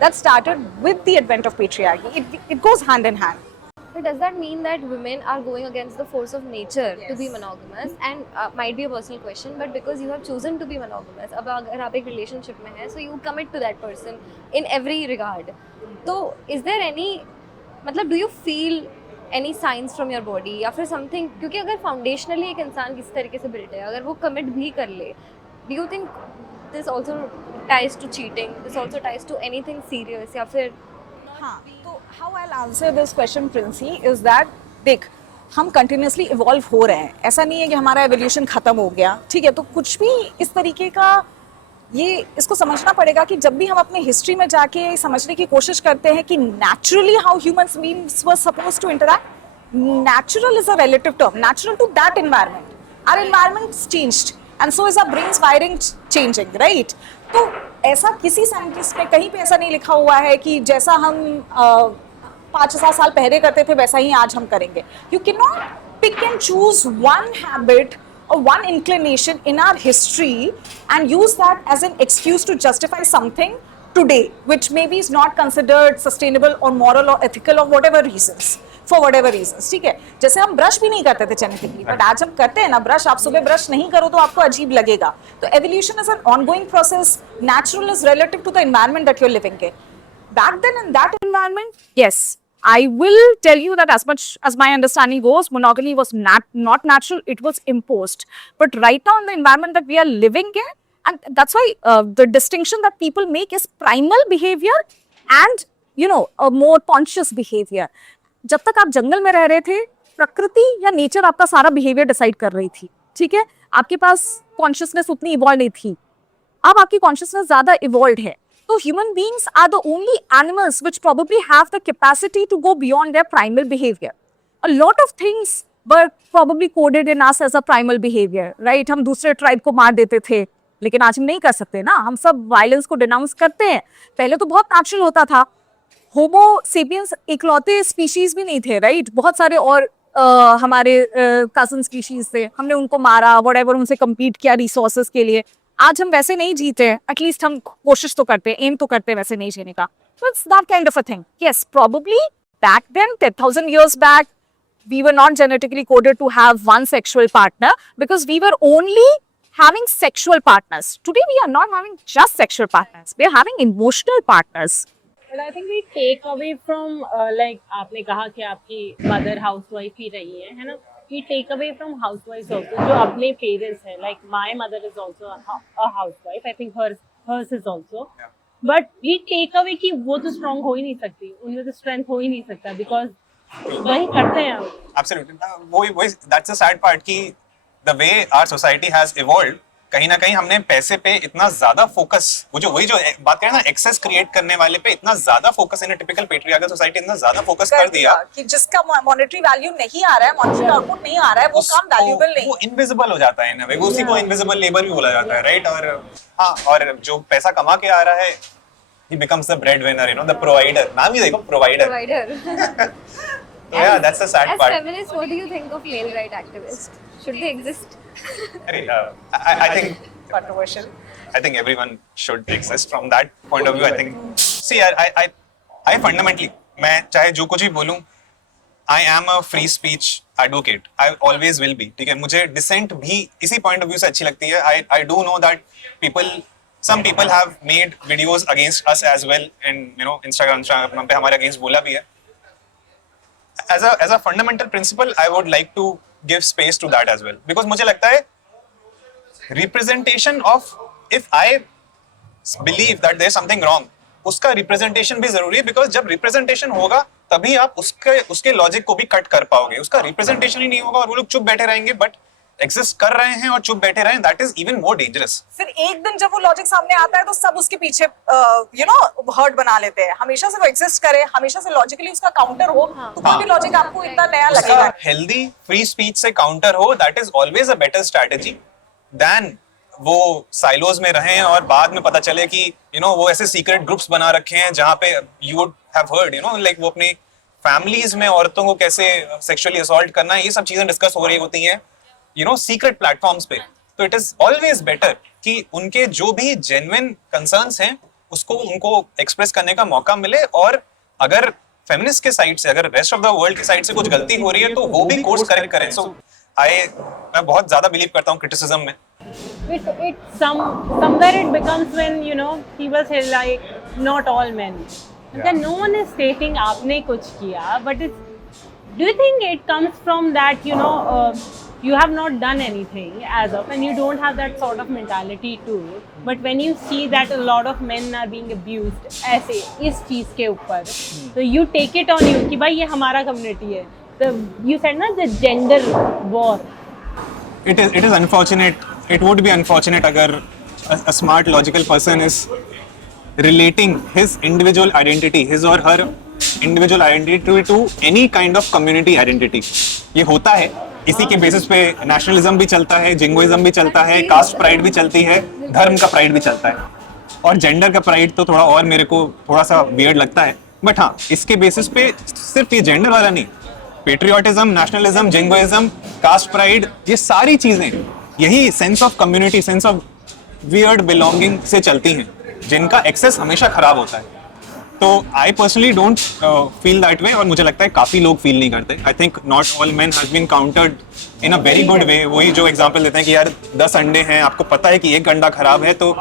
that started with the advent of patriarchy. It goes hand in hand. But does that mean that women are going against the force of nature to be monogamous? And might be a personal question, but because you have chosen to be monogamous, अब अगर आप एक relationship में हैं, so you commit to that person in every regard. तो is there any, मतलब do you feel any signs from your body या फिर something, क्योंकि अगर foundationally एक इंसान किस तरीके से built है, अगर वो commit भी कर ले, do you think this also ties to cheating, this also ties to anything serious या फिर? हाँ, तो how I'll answer this question, Princey, is that देख, हम continuously evolve हो रहे हैं. ऐसा नहीं है कि हमारा evolution खत्म हो गया, ठीक है. तो कुछ भी इस तरीके का इसको समझना पड़ेगा कि जब भी हम अपने हिस्ट्री में जाके समझने की कोशिश करते हैं कि naturally how humans beings were supposed to interact, natural is a relative term, natural to that environment. Our environment changed and so is our brains wiring changing, right. तो ऐसा किसी साइंटिस्ट में कहीं पे ऐसा नहीं लिखा हुआ है कि जैसा हम 5,000 साल पहले करते थे वैसा ही आज हम करेंगे. You can not pick and choose one habit or one inclination in our history and use that as an excuse to justify something today which maybe is not considered sustainable or moral or ethical or whatever reasons, for whatever reasons. ठीक है, जैसे हम brush भी नहीं करते थे चने के लिए, बट आज हम करते हैं ना ब्रश. आप सुबह ब्रश नहीं करो तो आपको अजीब लगेगा. तो evolution is an ongoing process. Natural is relative to the environment that you're living in. Back then in that environment, yes, I will tell you that as much as my understanding goes, monogamy was not natural, it was imposed. But right now in the environment that we are living in, and that's why the distinction that people make is primal behavior and, a more conscious behavior. जब तक आप जंगल में रह रहे थे, प्रकृति या nature आपका सारा बिहेवियर डिसाइड कर रही थी, ठीक है. आपके पास कॉन्शियसनेस उतनी इवॉल्व नहीं थी. अब आपकी कॉन्शियसनेस ज्यादा इवॉल्व है. So human beings are the only animals which probably have the capacity to go beyond their primal behavior. A lot of things were probably coded in us as a primal behavior, right? हम दूसरे tribe को मार देते थे, लेकिन आज हम नहीं कर सकते ना. हम सब वायलेंस को डिनाउंस करते हैं. पहले तो बहुत नेचुरल होता था. होमो सेपियंस इकलौते स्पीशीज भी नहीं थे, राइट. बहुत सारे और हमारे कजन स्पीशीज थे, हमने उनको मारा, व्हाटएवर, उनसे कम्पीट किया रिसोर्सेज के लिए. आज हम वैसे नहीं जीते, एटलीस्ट हम कोशिश तो करते हैं, एम तो करते हैं वैसे नहीं जीने का. So it's that kind of a thing. Yes, probably back then, 10,000 years back, we were not genetically coded to have one sexual partner because we were only having sexual partners. Today we are not having just sexual partners. We are having emotional partners. But I think we take away from like आपने कहा कि आपकी mother housewife ही रही है ना. We take away from housewives also जो अपने parents हैं. Like my mother is also a housewife. I think hers is also. Yeah. But we take away कि वो तो strong हो ही नहीं सकती, उनमें तो strength हो ही नहीं सकता because वही करते हैं हम. Absolutely. वही that's the sad part कि the way our society has evolved, कहीं ना कहीं हमने पैसे पे इतना ज्यादा फोकस, वही जो बात करें ना, एक्सेस क्रिएट करने वाले पे इतना ज्यादा focus in typical patriarchal society इतना ज्यादा फोकस कर दिया कि जिसका मॉनेटरी वैल्यू नहीं आ रहा है, मॉनेटरी आउटपुट नहीं आ रहा है, वो काम वैल्यूएबल नहीं, वो इनविजिबल हो जाता है ना, उसी को इनविजिबल लेबर भी बोला जाता है, राइट. और जो पैसा कमा के आ रहा है, he becomes the breadwinner, the provider. नाम ही देखो, provider. So yeah, that's the sad part. As feminists, what do you think of male right activists? Should they exist? I think controversial. I think everyone should exist from that point of view. I think, see, I fundamentally, मैं चाहे जो कुछ भी बोलूं, I am a free speech advocate, I always will be, ठीक है। मुझे decent भी इसी पॉइंट ऑफ व्यू से अच्छी लगती है। I do know that some people have made videos against us as well, and Instagram पे हमारे against बोला भी है। as a fundamental principle, I would like to give space to that as well, because मुझे लगता है representation of, if I believe that there is something wrong, उसका representation भी जरूरी है, because जब representation होगा तभी आप उसके लॉजिक को भी कट कर पाओगे। उसका representation ही नहीं होगा और वो लोग चुप बैठे रहेंगे, बट एग्जिस्ट कर रहे हैं और चुप बैठे रहे हैं, that is even more dangerous. फिर एक दिन जब वो लॉजिक सामने आता है तो सब उसके पीछे हर्ट बना लेते हैं। हमेशा से वो एग्जिस्ट करे, हमेशा से लॉजिकली उसका काउंटर हो, तो कोई भी लॉजिक आपको इतना नया लगेगा। हेल्दी फ्री स्पीच से काउंटर हो, that is always a better strategy than वो साइलोज में रहें और बाद में पता चले कि वो ऐसे सीक्रेट ग्रुप्स बना रखे हैं जहां पे you would have heard like वो अपनी फैमिलीज में औरतों को कैसे सेक्सुअली असॉल्ट करना है, ये सब चीजें डिस्कस हो रही होती हैं सीक्रेट प्लेटफॉर्म्स पे। तो इट इज ऑलवेज बेटर कि उनके जो भी जेन्युइन कंसर्न्स हैं उसको उनको एक्सप्रेस करने का मौका मिले, और अगर फेमिनिस्ट के साइड से, अगर रेस्ट ऑफ द वर्ल्ड के साइड से कुछ गलती हो रही है तो वो भी कोर्स करेक्ट करें। सो मैं बहुत ज्यादा बिलीव करता हूँ क्रिटिसिज्म में। Somewhere it becomes when people say like not all men, then no one is stating आपने कुछ किया, but do you think it comes from that you have not done anything as of, and you don't have that sort of mentality too, but when you see that a lot of men are being abused ऐसे इस चीज के ऊपर, so you take it on you कि भाई ये हमारा community है। You said ना the gender war. It is unfortunate. It would be unfortunate अगर a smart logical person is relating his individual identity, his or her individual identity to any kind of community identity. ये होता है, इसी के basis पे nationalism भी चलता है, जिंगोइज्म भी चलता है, कास्ट प्राइड भी चलती है, धर्म का प्राइड भी चलता है, और जेंडर का प्राइड तो थोड़ा और मेरे को थोड़ा सा वियर्ड लगता है। बट हाँ, इसके बेसिस पे सिर्फ ये जेंडर वाला नहीं, patriotism, nationalism, jingoism, caste pride, ये सारी चीजें यही sense of community, sense of weird belonging से चलती हैं, जिनका एक्सेस हमेशा खराब होता है। तो I personally don't feel that way, और मुझे लगता है काफी लोग फील नहीं करते। I think not all men has been countered in a very good way. वही जो एग्जांपल देते हैं कि यार 10 अंडे हैं, आपको पता है कि एक अंडा खराब है, तो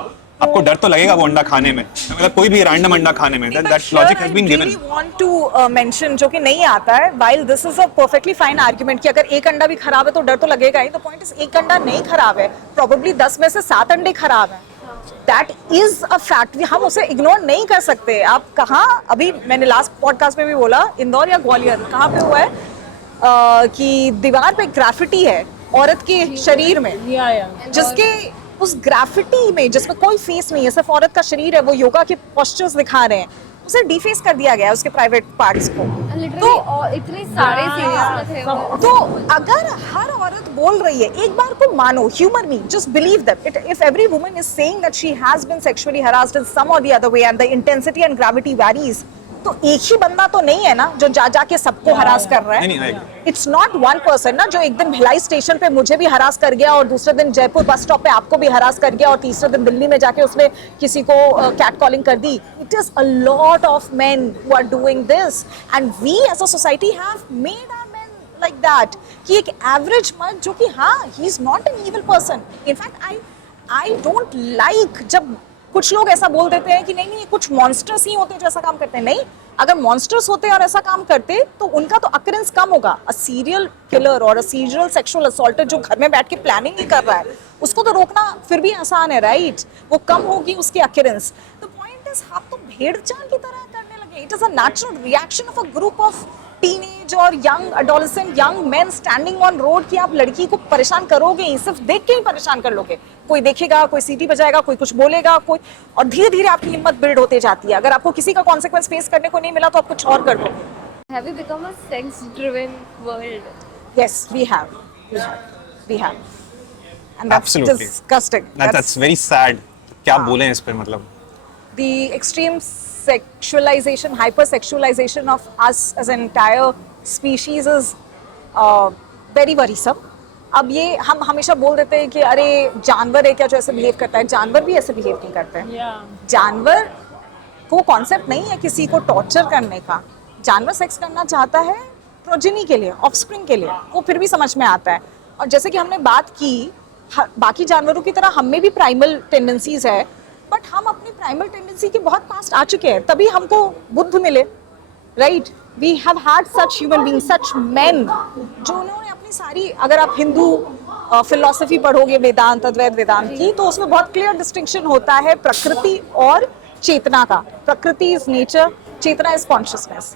आपको डर तो लगेगा वो अंडा खाने में, मतलब कोई भी रैंडम अंडा खाने में। That logic has been given. I really want to mention जो कि नहीं आता है, while this is a perfectly fine argument कि अगर एक अंडा भी खराब है तो डर तो लगेगा ही। The point is एक अंडा नहीं खराब है, probably 10 में से 7 अंडे खराब हैं। That is a fact, हम उसे इग्नोर नहीं कर सकते। आप कहाँ, अभी मैंने लास्ट पॉडकास्ट में भी बोला, इंदौर या ग्वालियर कहाँ पे हुआ है कि दीवार पे ग्राफिटी है औरत के शरीर में, जिसके उस ग्राफिटी में जिसमें कोई फेस नहीं है, सिर्फ औरत का शरीर है, वो योगा के पोस्चर्स दिखा रहे हैं, उसे डिफेस कर दिया गया है उसके प्राइवेट पार्ट्स को। तो इतने सारे सीरीज में थे वो। तो अगर हर औरत बोल रही है, एक बार को मानो, humour me, just believe that if every woman is saying that she has been sexually harassed in some और the other way and the intensity and gravity varies, तो एक ही बंदा तो नहीं है ना जो जा के सबको हरास कर रहा है। इट्स नॉट वन पर्सन ना, जो एक दिन भिलाई स्टेशन पे मुझे भी हरास कर गया और दूसरे दिन जयपुर बस स्टॉप पे आपको भी हरास कर गया और तीसरे दिन दिल्ली में जाके उसने किसी को कैट कॉलिंग कर दी। It is a lot of men who are doing this and we as a society have made our men like that, कि एक एवरेज मर्द जो कि हाँ, he is not an evil person. In fact I don't like जब कुछ लोग ऐसा बोल देते हैं कि नहीं ये कुछ मॉन्स्टर्स ही होते हैं जो ऐसा काम करते हैं। नहीं, अगर मॉन्स्टर्स होते और ऐसा काम करते तो उनका तो अकरेंस कम होगा। अ सीरियल किलर और अ सीरियल सेक्सुअल असॉल्टर जो घर में बैठ के प्लानिंग ही कर रहा है, उसको तो रोकना फिर भी आसान है, राइट? वो कम होगी उसकी अकरेंस। द पॉइंट इज आप तो भेड़-चाल की तरह करने लगे। It is a natural reaction of a group of teenage और young adolescent young men standing on road कि आप लड़की को परेशान करोगे ही, सिर्फ देख के ही परेशान कर लोगे। कोई देखेगा, कोई सीटी बजाएगा, कोई कुछ बोलेगा, कोई, और धीरे धीरे आपकी हिम्मत बिल्ड होते जाती है। अगर आपको किसी का कॉन्सिक्वेंस फेस करने को नहीं मिला तो आप कुछ और कर दोगे। Have we become a sex-driven world? Yes, we have. And that's Absolutely. disgusting. That's very sad. क्या बोलें इस पे, मतलब The extreme sexualization, hypersexualization of us as an entire species is very worrisome. अब ये हम हमेशा बोल देते हैं कि अरे जानवर है क्या जो ऐसे बिहेव करता है। जानवर भी ऐसे बिहेव नहीं करते हैं। जानवर को कॉन्सेप्ट नहीं है किसी को टॉर्चर करने का। जानवर सेक्स करना चाहता है प्रोजेनी के लिए, ऑफस्प्रिंग के लिए, वो फिर भी समझ में आता है। और जैसे कि हमने बात की, बाकी जानवरों की तरह हम में भी प्राइमल टेंडेंसीज है, बट हम अपनी प्राइमल टेंडेंसी के बहुत पास्ट आ चुके हैं, तभी हमको बुद्ध मिले, right? We have had such human being, such man, जो उन्होंने अपनी सारी, अगर आप हिंदू फिलॉसफी पढ़ोगे, वेदांत, अद्वैत वेदांत की, तो उसमें बहुत क्लियर डिस्टिंक्शन होता है प्रकृति और चेतना का। प्रकृति इज नेचर, चेतना is consciousness.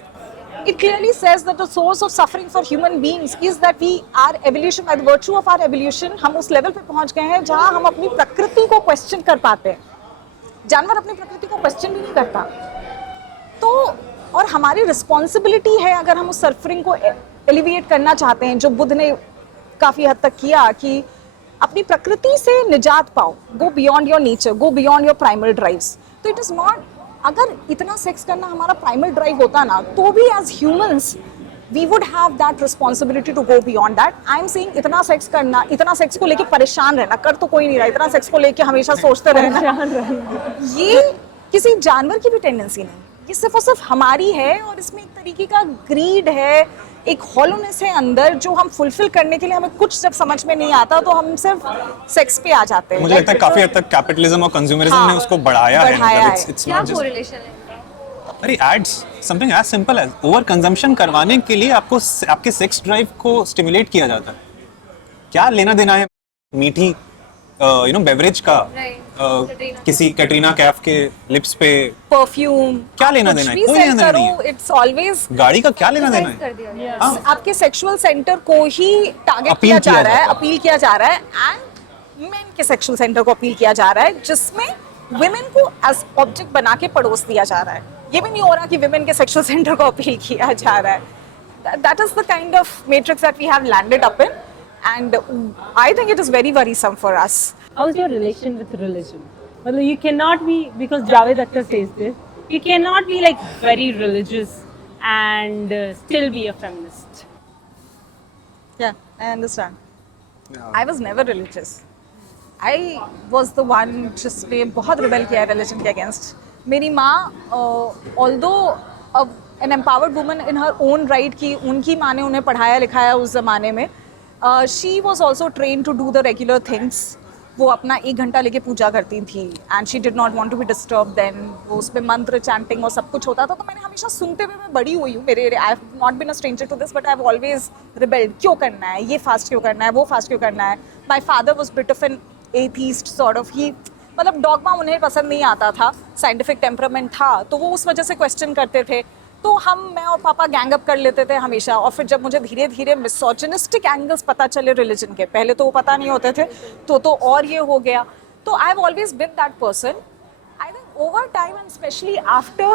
It clearly says that the source of suffering for human beings is that we, our evolution, by the virtue of our evolution, हम उस लेवल पे पहुंच गए हैं जहां हम अपनी प्रकृति को क्वेश्चन कर पाते हैं। जानवर अपनी प्रकृति को क्वेश्चन भी नहीं करता। तो और हमारी रिस्पॉन्सिबिलिटी है, अगर हम उस सफरिंग को एलिविएट करना चाहते हैं, जो बुद्ध ने काफ़ी हद तक किया, कि अपनी प्रकृति से निजात पाओ, go beyond your nature, go beyond your primal drives. तो इट इज़ नॉट, अगर इतना सेक्स करना हमारा प्राइमल ड्राइव होता ना, तो भी as humans we would have that responsibility to go beyond that. I am saying इतना सेक्स करना, इतना सेक्स को लेके परेशान रहना, कर तो कोई नहीं रहा, इतना सेक्स को लेके हमेशा सोचते रहना, ये किसी जानवर की भी टेंडेंसी नहीं, ये सिर्फ और सिर्फ हमारी है। और इसमें एक तरीके का ग्रीड है, एक हॉलोनेस है अंदर, जो हम फुलफिल करने के लिए, हमें कुछ जब समझ में नहीं आता तो हम सिर्फ सेक्स पे आ जाते हैं। मुझे लगता है काफी हद तक कैपिटलिज्म और कंज्यूमरिज्म ने उसको बढ़ाया है। क्या कोरिलेशन है? अरे ads, something as simple as over consumption करवाने के लिए आपको आपके सेक्स ड्राइव को स्टिमुलेट किया जाता है। क्या लेना देना है मीठी बेवरेज का, किसी कैटरीना कैफ के लिप्स पे परफ्यूम, क्या लेना देना है? कोई लेना देना नहीं है। इट्स ऑलवेज गाड़ी का क्या लेना देना है? आपके सेक्सुअल सेंटर को ही टारगेट किया जा रहा है, अपील किया जा रहा है, एंड मेन के सेक्सुअल सेंटर को अपील किया जा रहा है, जिसमें वुमेन को एज ऑब्जेक्ट बना के पड़ोस दिया जा रहा है। ये भी नहीं हो रहा कि वुमेन के सेक्सुअल सेंटर को अपील किया जा रहा है। That is the kind of matrix that we have landed up in, and I think it is very worrisome for us. How's your relation with religion? Well, you cannot be, because Javed Akhtar says this, you cannot be like very religious and still be a feminist. Yeah, I understand. I was never religious. I was the one जिसने बहुत rebel किया है religion के against. मेरी माँ, although an empowered woman in her own right, की उनकी माँ ने उन्हें पढ़ाया लिखाया उस ज़माने में, she was also trained to do the regular things. वो अपना 1 घंटा लेके पूजा करती थी, and she did not want to be disturbed then. वो उस पे मंत्र चैंटिंग और सब कुछ होता था, तो मैंने हमेशा सुनते हुए मैं बड़ी हुई हूँ। I have not been a stranger to this, but I have always rebelled. क्यों करना है ये फास्ट, क्यों करना है वो फास्ट, क्यों करना है? My father was bit of an atheist sort of. He मतलब डॉगमा उन्हें पसंद नहीं आता था, साइंटिफिक टेम्परामेंट था, तो वो उस वजह से क्वेश्चन करते थे। तो मैं और पापा गैंग अप कर लेते थे हमेशा। और फिर जब मुझे धीरे धीरे मिसोजिनिस्टिक एंगल्स पता चले रिलीजन के, पहले तो वो पता नहीं होते थे, तो और ये हो गया। तो I have always been that person. I think over time and specially after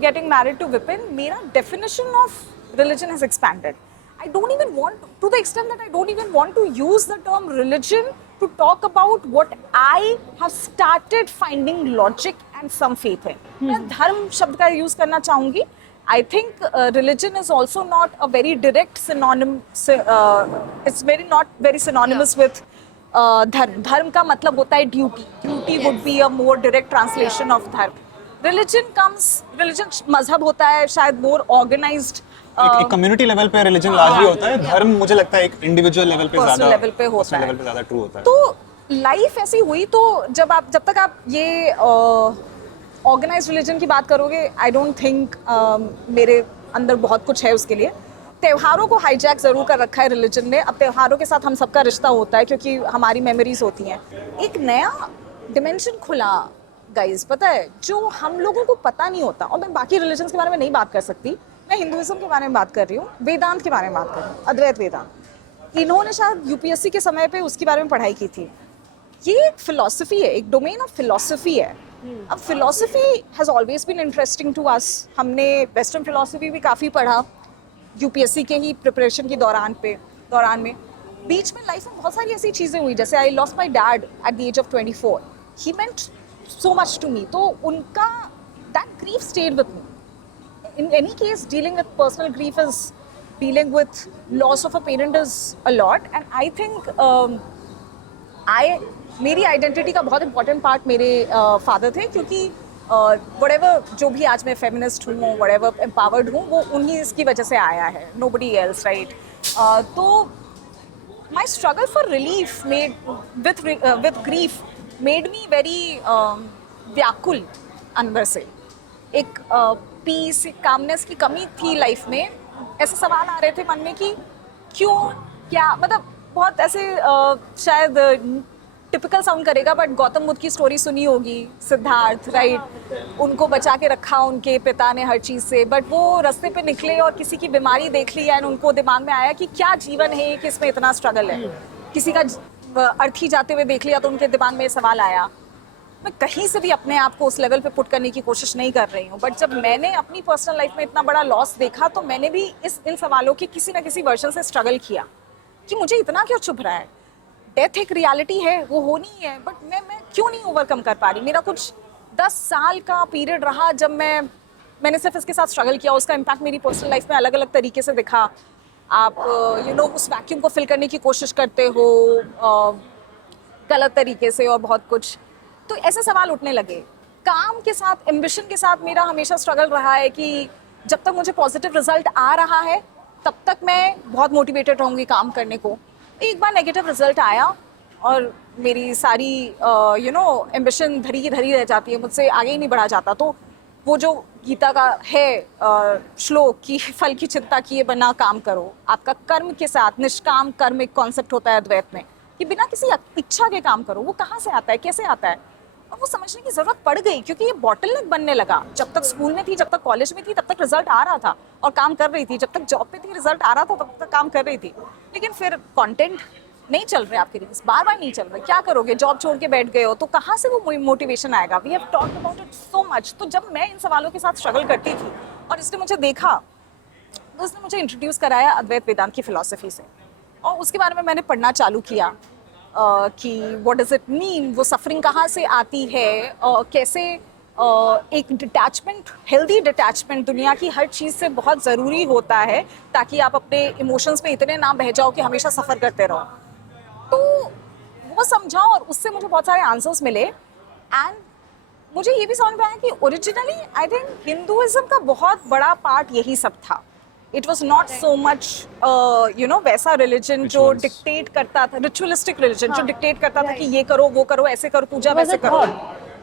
getting married to Vipin, मेरा definition of religion has expanded. I don't even want, to the extent that I don't even want to use the term religion to talk about what I have started finding logic and some faith in. मैं धर्म शब्द का use करना चाहूँगी. I think religion is also not a very direct synonym. It's not very synonymous with धर्म. धर्म का मतलब होता है duty. Duty would be a more direct translation of धर्म. Religion मजहब होता है शायद more organized. एक कम्युनिटी लेवल पे रिलीजन लार्जली होता है. धर्म मुझे लगता है एक इंडिविजुअल लेवल पे ज्यादा लेवल पे होता है, लेवल पे ज्यादा ट्रू होता है. तो लाइफ ऐसी हुई, तो जब तक आप ये ऑर्गेनाइज्ड रिलीजन की बात करोगे, आई डोंट थिंक मेरे अंदर बहुत कुछ है उसके लिए. त्योहारों को हाईजैक ज़रूर कर रखा है रिलीजन ने. अब त्योहारों के साथ हम सबका रिश्ता होता है क्योंकि हमारी मेमोरीज होती हैं. एक नया डिमेंशन खुला गाइज, पता है, जो हम लोगों को पता नहीं होता. और मैं बाकी रिलीजन्स के बारे में नहीं बात कर सकती, मैं हिंदुइज्म के बारे में बात कर रही हूँ, वेदांत के बारे में बात कर रही हूँ, अद्वैत वेदांत. इन्होंने शायद यूपीएससी के समय पे उसके बारे में पढ़ाई की थी. ये एक फिलॉसफी है, एक डोमेन ऑफ फिलॉसफी है. अब philosophy has always been interesting to us. हमने वेस्टर्न फिलॉसफी भी काफ़ी पढ़ा यूपीएससी के ही प्रिपरेशन के दौरान में. बीच में लाइफ में बहुत सारी ऐसी चीज़ें हुई, जैसे I lost my dad at the age of 24. He meant so much to me. तो उनका that grief stayed with me. In any case, dealing with personal grief is dealing with loss of a parent is a lot. And I think मेरी identity का बहुत important part मेरे father थे, क्योंकि whatever जो भी आज मैं फेमिनिस्ट हूँ, whatever empowered हूँ, वो उन्हीं इसकी वजह से आया है, nobody else, right? तो my struggle for relief with grief made me very व्याकुल अंदर से. एक पीस, एक कामनेस की कमी थी लाइफ में. ऐसे सवाल आ रहे थे मन में कि क्यों, क्या, मतलब बहुत ऐसे शायद टिपिकल साउंड करेगा, बट गौतम बुद्ध की स्टोरी सुनी होगी, सिद्धार्थ, राइट? उनको बचा के रखा उनके पिता ने हर चीज़ से, बट वो रास्ते पे निकले और किसी की बीमारी देख ली एंड उनको दिमाग में आया कि क्या जीवन है कि इसमें इतना स्ट्रगल है. किसी का अर्थी जाते हुए देख लिया तो उनके दिमाग में सवाल आया. मैं कहीं से भी अपने आप को उस लेवल पे पुट करने की कोशिश नहीं कर रही हूँ, बट जब मैंने अपनी पर्सनल लाइफ में इतना बड़ा लॉस देखा तो मैंने भी इन सवालों के किसी ना किसी वर्जन से स्ट्रगल किया कि मुझे इतना क्यों चुभ रहा है. डेथ एक रियलिटी है, वो होनी है, बट मैं क्यों नहीं ओवरकम कर पा रही. मेरा कुछ 10 साल का पीरियड रहा जब मैंने सिर्फ इसके साथ स्ट्रगल किया. उसका इम्पैक्ट मेरी पर्सनल लाइफ में अलग अलग तरीके से दिखा. आप उस वैक्यूम को फिल करने की कोशिश करते हो गलत तरीके से और बहुत कुछ. तो ऐसे सवाल उठने लगे. काम के साथ, एम्बिशन के साथ मेरा हमेशा स्ट्रगल रहा है कि जब तक मुझे पॉजिटिव रिजल्ट आ रहा है तब तक मैं बहुत मोटिवेटेड रहूँगी काम करने को. एक बार नेगेटिव रिजल्ट आया और मेरी सारी एम्बिशन धरी की धरी रह जाती है, मुझसे आगे ही नहीं बढ़ा जाता. तो वो जो गीता का है श्लोक कि फल की चिंता किए बिना काम करो, आपका कर्म के साथ निष्काम कर्म एक कॉन्सेप्ट होता है अद्वैत में कि बिना किसी इच्छा के काम करो. वो कहाँ से आता है, कैसे आता है, और वो समझने की ज़रूरत पड़ गई क्योंकि ये बॉटलनेक बनने लगा. जब तक स्कूल में थी, जब तक कॉलेज में थी, तब तक रिजल्ट आ रहा था और काम कर रही थी. जब तक जॉब पे थी, रिजल्ट आ रहा था, तब तक काम कर रही थी. लेकिन फिर कंटेंट नहीं चल रहे आपके लिए, बार बार नहीं चल रहे, क्या करोगे? जॉब छोड़ के बैठ गए हो तो कहाँ से वो मोटिवेशन आएगा? We have talked about it so much. तो जब मैं इन सवालों के साथ स्ट्रगल करती थी और इसने मुझे देखा तो उसने मुझे इंट्रोड्यूस कराया अद्वैत वेदांत की फिलॉसफी से, और उसके बारे में मैंने पढ़ना चालू किया कि व्हाट डज इट मीन, वो सफरिंग कहाँ से आती है, कैसे एक डिटैचमेंट, हेल्दी डिटैचमेंट दुनिया की हर चीज़ से बहुत ज़रूरी होता है ताकि आप अपने इमोशंस पे इतने ना बह जाओ कि हमेशा सफ़र करते रहो. तो वो समझा और उससे मुझे बहुत सारे आंसर्स मिले. एंड मुझे ये भी समझ में आया कि ओरिजिनली आई थिंक हिंदुइज्म का बहुत बड़ा पार्ट यही सब था. It was not so much वैसा रिलीजन जो डिक्टेट करता था, रिचुअलिस्टिक रिलीजन जो डिक्टेट करता था कि ये करो, वो करो, ऐसे करो, पूजा वैसे करो.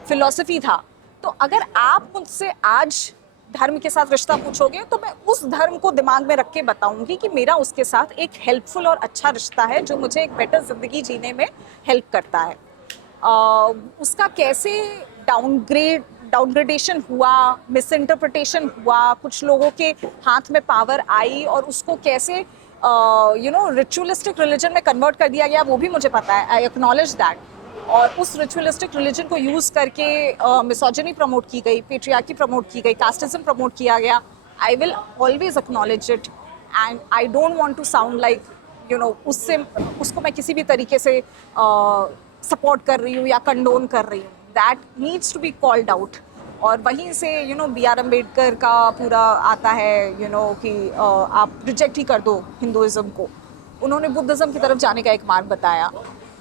फिलॉसफी था. तो अगर आप मुझसे आज धर्म के साथ रिश्ता पूछोगे तो मैं उस धर्म को दिमाग में रख के बताऊंगी कि मेरा उसके साथ एक हेल्पफुल और अच्छा रिश्ता है जो मुझे एक बेटर ज़िंदगी जीने में हेल्प करता है. उसका कैसे डाउनग्रेडेशन हुआ, मिसइंटरप्रिटेशन हुआ, कुछ लोगों के हाथ में पावर आई और उसको कैसे रिचुअलिस्टिक रिलीजन में कन्वर्ट कर दिया गया, वो भी मुझे पता है. I acknowledge that. और उस रिचुअलिस्टिक रिलीजन को यूज़ करके मिसोजिनी प्रमोट की गई, पेट्रियार्की प्रमोट की गई, कास्टिज्म प्रमोट किया गया. I will always acknowledge it and I don't want to sound like उसको मैं किसी भी तरीके से सपोर्ट कर रही हूँ या कंडोन कर रही हूँ. That needs to be called out. और वहीं से B.R. अम्बेडकर का पूरा आता है कि आप रिजेक्ट ही कर दो हिंदुइज्म को. उन्होंने बुद्धिज़्म की तरफ जाने का एक मार्ग बताया.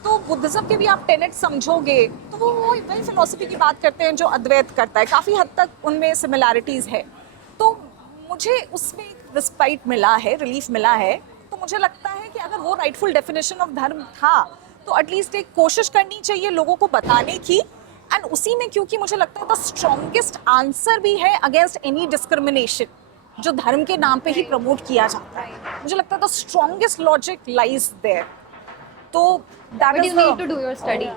तो बुद्धिज़्म के भी आप टेनेट समझोगे तो वो वही फिलॉसफी की बात करते हैं जो अद्वैत करता है. काफ़ी हद तक उनमें सिमिलैरिटीज़ है. तो मुझे उसमें एक रिस्पाइट मिला है, रिलीफ मिला है. तो मुझे लगता है कि अगर वो राइटफुल डेफिनेशन ऑफ धर्म था तो एटलीस्ट एक कोशिश करनी चाहिए लोगों को बताने की. एंड उसी में क्योंकि मुझे लगता है द स्ट्रॉन्गेस्ट आंसर भी है अगेंस्ट एनी डिस्क्रिमिनेशन जो धर्म के नाम पे ही प्रमोट किया जाता है. मुझे लगता है the strongest logic lies there. तो that But is you the, need to do your study.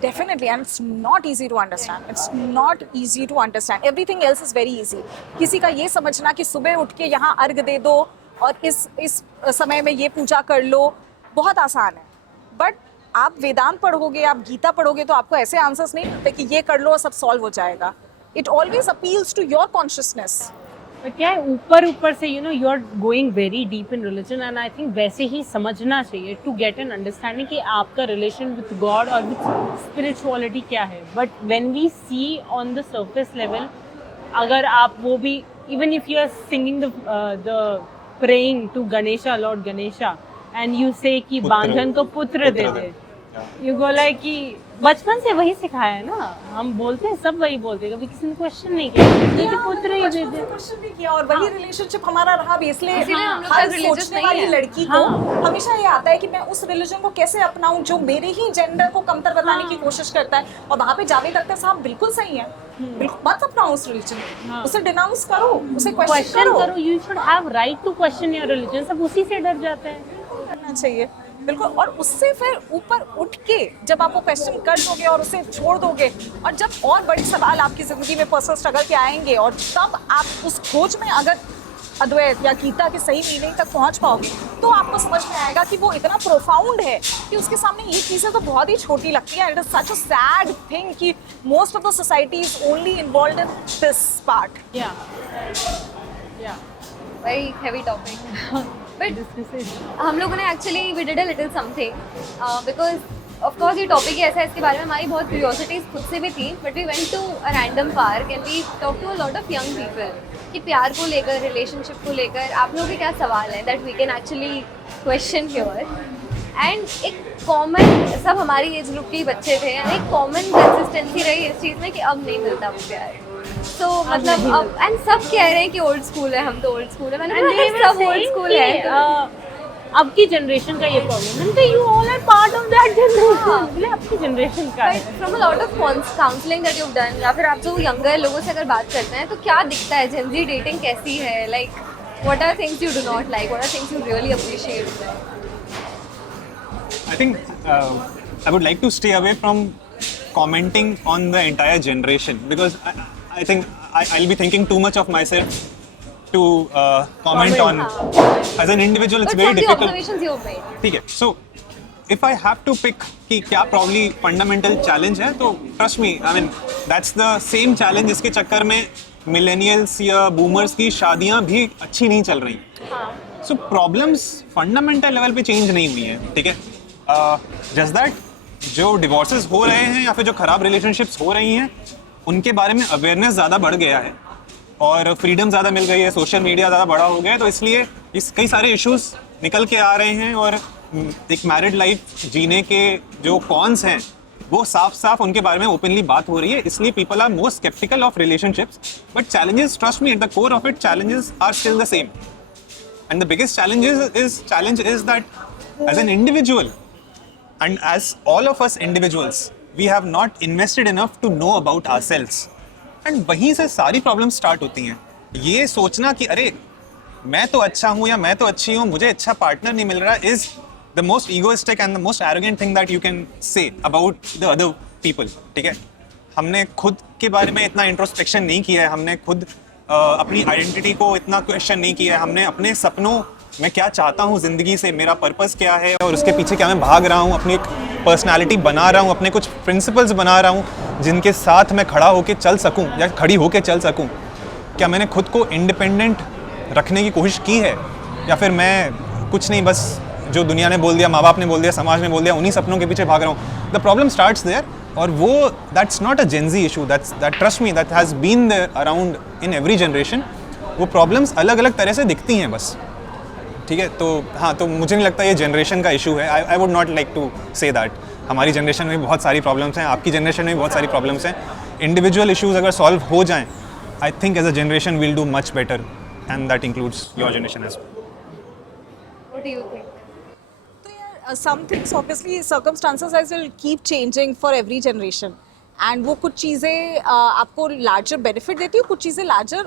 definitely, and it's not easy to understand. It's not easy to understand. Everything else is very easy. किसी का ये समझना कि सुबह उठ के यहाँ अर्घ दे दो और इस समय में ये पूजा कर लो बहुत आसान है. बट आप वेदांत पढ़ोगे, आप गीता पढ़ोगे तो आपको ऐसे आंसर्स नहीं मिलते कि ये कर लो और सब सॉल्व हो जाएगा. It always appeals to your consciousness. क्या है, ऊपर से you are going very deep in religion and I think वैसे ही समझना चाहिए टू गेट एन अंडरस्टैंडिंग कि आपका रिलेशन विद गॉड और विद स्पिरिचुअलिटी क्या है. But when we see on the surface level, अगर आप वो भी even if you are singing the praying to Ganesha, lord Ganesha, and you say कि बांधन को पुत्र दे दे, यू गो लाइक कि बचपन से वही सिखाया है ना, हम बोलते हैं सब वही बोलते हैं, कभी किसी ने क्वेश्चन नहीं किया, ये पुत्र ही दे दे। क्वेश्चन नहीं किया और वही रिलेशनशिप हमारा रहा भी, इसलिए इसीलिए हम लोग हर शायद religious सोचने नहीं वाली है। लड़की को हमेशा ये आता है कि मैं उस रिलीजन को कैसे अपनाऊं जो मेरे ही जेंडर को कमतर बताने की कोशिश करता है, और वहाँ पे जावेद अख्तर साहब बिल्कुल सही है, बिल्कुल मत अपनाओ उस रिलीजन, उसे डिनाउंस करो, उसे क्वेश्चन क्वेश्चन करो। करो, you should have right to question your religion. सब उसी से डर जाते हैं। करना चाहिए बिल्कुल, और उससे फिर ऊपर उठ के जब आप वो क्वेश्चन कर दोगे और उसे छोड़ दोगे, और जब और बड़े सवाल आपकी जिंदगी में पर्सनल स्ट्रगल के आएंगे, और तब आप उस खोज में अगर अद्वैत या गीता के सही मीनिंग तक पहुंच पाओगे, तो आपको समझ में आएगा कि वो इतना प्रोफाउंड है कि उसके सामने ये चीज़ें तो बहुत ही छोटी लगती हैं। It is such a sad thing कि most of the society is only involved in this part. Yeah very heavy topic. But हम लोगों ने actually we did a little something because of course ये टॉपिक ही ऐसा है, इसके बारे में हमारी बहुत क्यूरियोसिटीज खुद से भी थी, but we went to a random park and we talk to a lot of young people कि प्यार को लेकर, रिलेशनशिप को लेकर आप लोगों के क्या सवाल हैं that we can actually question here. And एक कॉमन, सब हमारी एज ग्रुप के ही बच्चे थे, एंड एक कॉमन कंसिस्टेंसी रही इस चीज़ में कि अब नहीं मिलता वो प्यार। तो मतलब अब एंड सब कह रहे हैं कि ओल्ड स्कूल है, हम तो ओल्ड स्कूल है, मैंने बोला सब ओल्ड स्कूल है। अब की जनरेशन का ये प्रॉब्लम है, you all are part of that generation, बोले अब की जनरेशन का है। From a lot of counselling that you done, या फिर आप जो यंगर लोगों से अगर बात करते हैं तो क्या दिखता है जेन ज़ी डेटिंग कैसी है, like what are things you do not like, what are things you really appreciate? I think I would like to stay away from commenting on the entire generation because I think I'll be thinking too much of myself to comment on. As an individual, it's But very from the difficult. observations you've made, ठीक है, so if I have to pick कि क्या probably fundamental challenge है, तो trust me, I mean that's the same challenge जिसके चक्कर में millennials या boomers की शादियाँ भी अच्छी नहीं चल रही। सो प्रॉब्लम्स फंडामेंटल लेवल पे चेंज नहीं हुई हैं, ठीक है। जस्ट दैट जो डिवोर्सेस हो रहे हैं या फिर जो खराब रिलेशनशिप्स हो रही हैं उनके बारे में अवेयरनेस ज़्यादा बढ़ गया है और फ्रीडम ज़्यादा मिल गई है, सोशल मीडिया ज़्यादा बड़ा हो गया है, तो इसलिए इस कई सारे इश्यूज निकल के आ रहे हैं और एक मैरिड लाइफ जीने के जो कॉन्स हैं वो साफ साफ उनके बारे में ओपनली बात हो रही है, इसलिए people are more sceptical of relationships. But challenges, trust me, at the core of it challenges are still the same. And the biggest challenge is that as an individual and as all of us individuals, we have not invested enough to know about ourselves. And वहीं से सारी problems start होती हैं। ये सोचना कि अरे मैं तो अच्छा हूँ या मैं तो अच्छी हूँ, मुझे अच्छा पार्टनर नहीं मिल रहा, is the most egoistic and the most arrogant thing that you can say about the other people. ठीक है, हमने खुद के बारे में इतना इंट्रोस्पेक्शन नहीं किया है, हमने खुद अपनी आइडेंटिटी को इतना क्वेश्चन नहीं किया है, हमने अपने सपनों मैं क्या चाहता हूँ ज़िंदगी से, मेरा पर्पस क्या है और उसके पीछे क्या मैं भाग रहा हूँ, अपनी एक पर्सनालिटी बना रहा हूँ, अपने कुछ प्रिंसिपल्स बना रहा हूँ जिनके साथ मैं खड़ा होकर चल सकूँ या खड़ी होकर चल सकूँ। क्या मैंने खुद को इंडिपेंडेंट रखने की कोशिश की है या फिर मैं कुछ नहीं, बस जो दुनिया ने बोल दिया, माँ बाप ने बोल दिया, समाज ने बोल दिया, उन्हीं सपनों के पीछे भाग रहा हूँ। द प्रॉब्लम स्टार्ट्स देयर, और वो that's not a Gen Z issue, that trust me, that has been there around in every generation. वो प्रॉब्लम्स अलग अलग तरह से दिखती हैं बस, ठीक है। तो हाँ, तो मुझे नहीं लगता ये जनरेशन का इशू है। I would not like to say that हमारी जनरेशन में बहुत सारी प्रॉब्लम्स हैं, आपकी जनरेशन में भी बहुत सारी प्रॉब्लम्स हैं। इंडिविजुअल इशूज़ अगर सॉल्व हो जाएँ, I think as a generation will do much better, and that includes your generation as well. what do you think? Some things obviously circumstances as will keep changing for every generation, and वो कुछ चीज़ें आपको larger benefit देती है, कुछ चीज़ें larger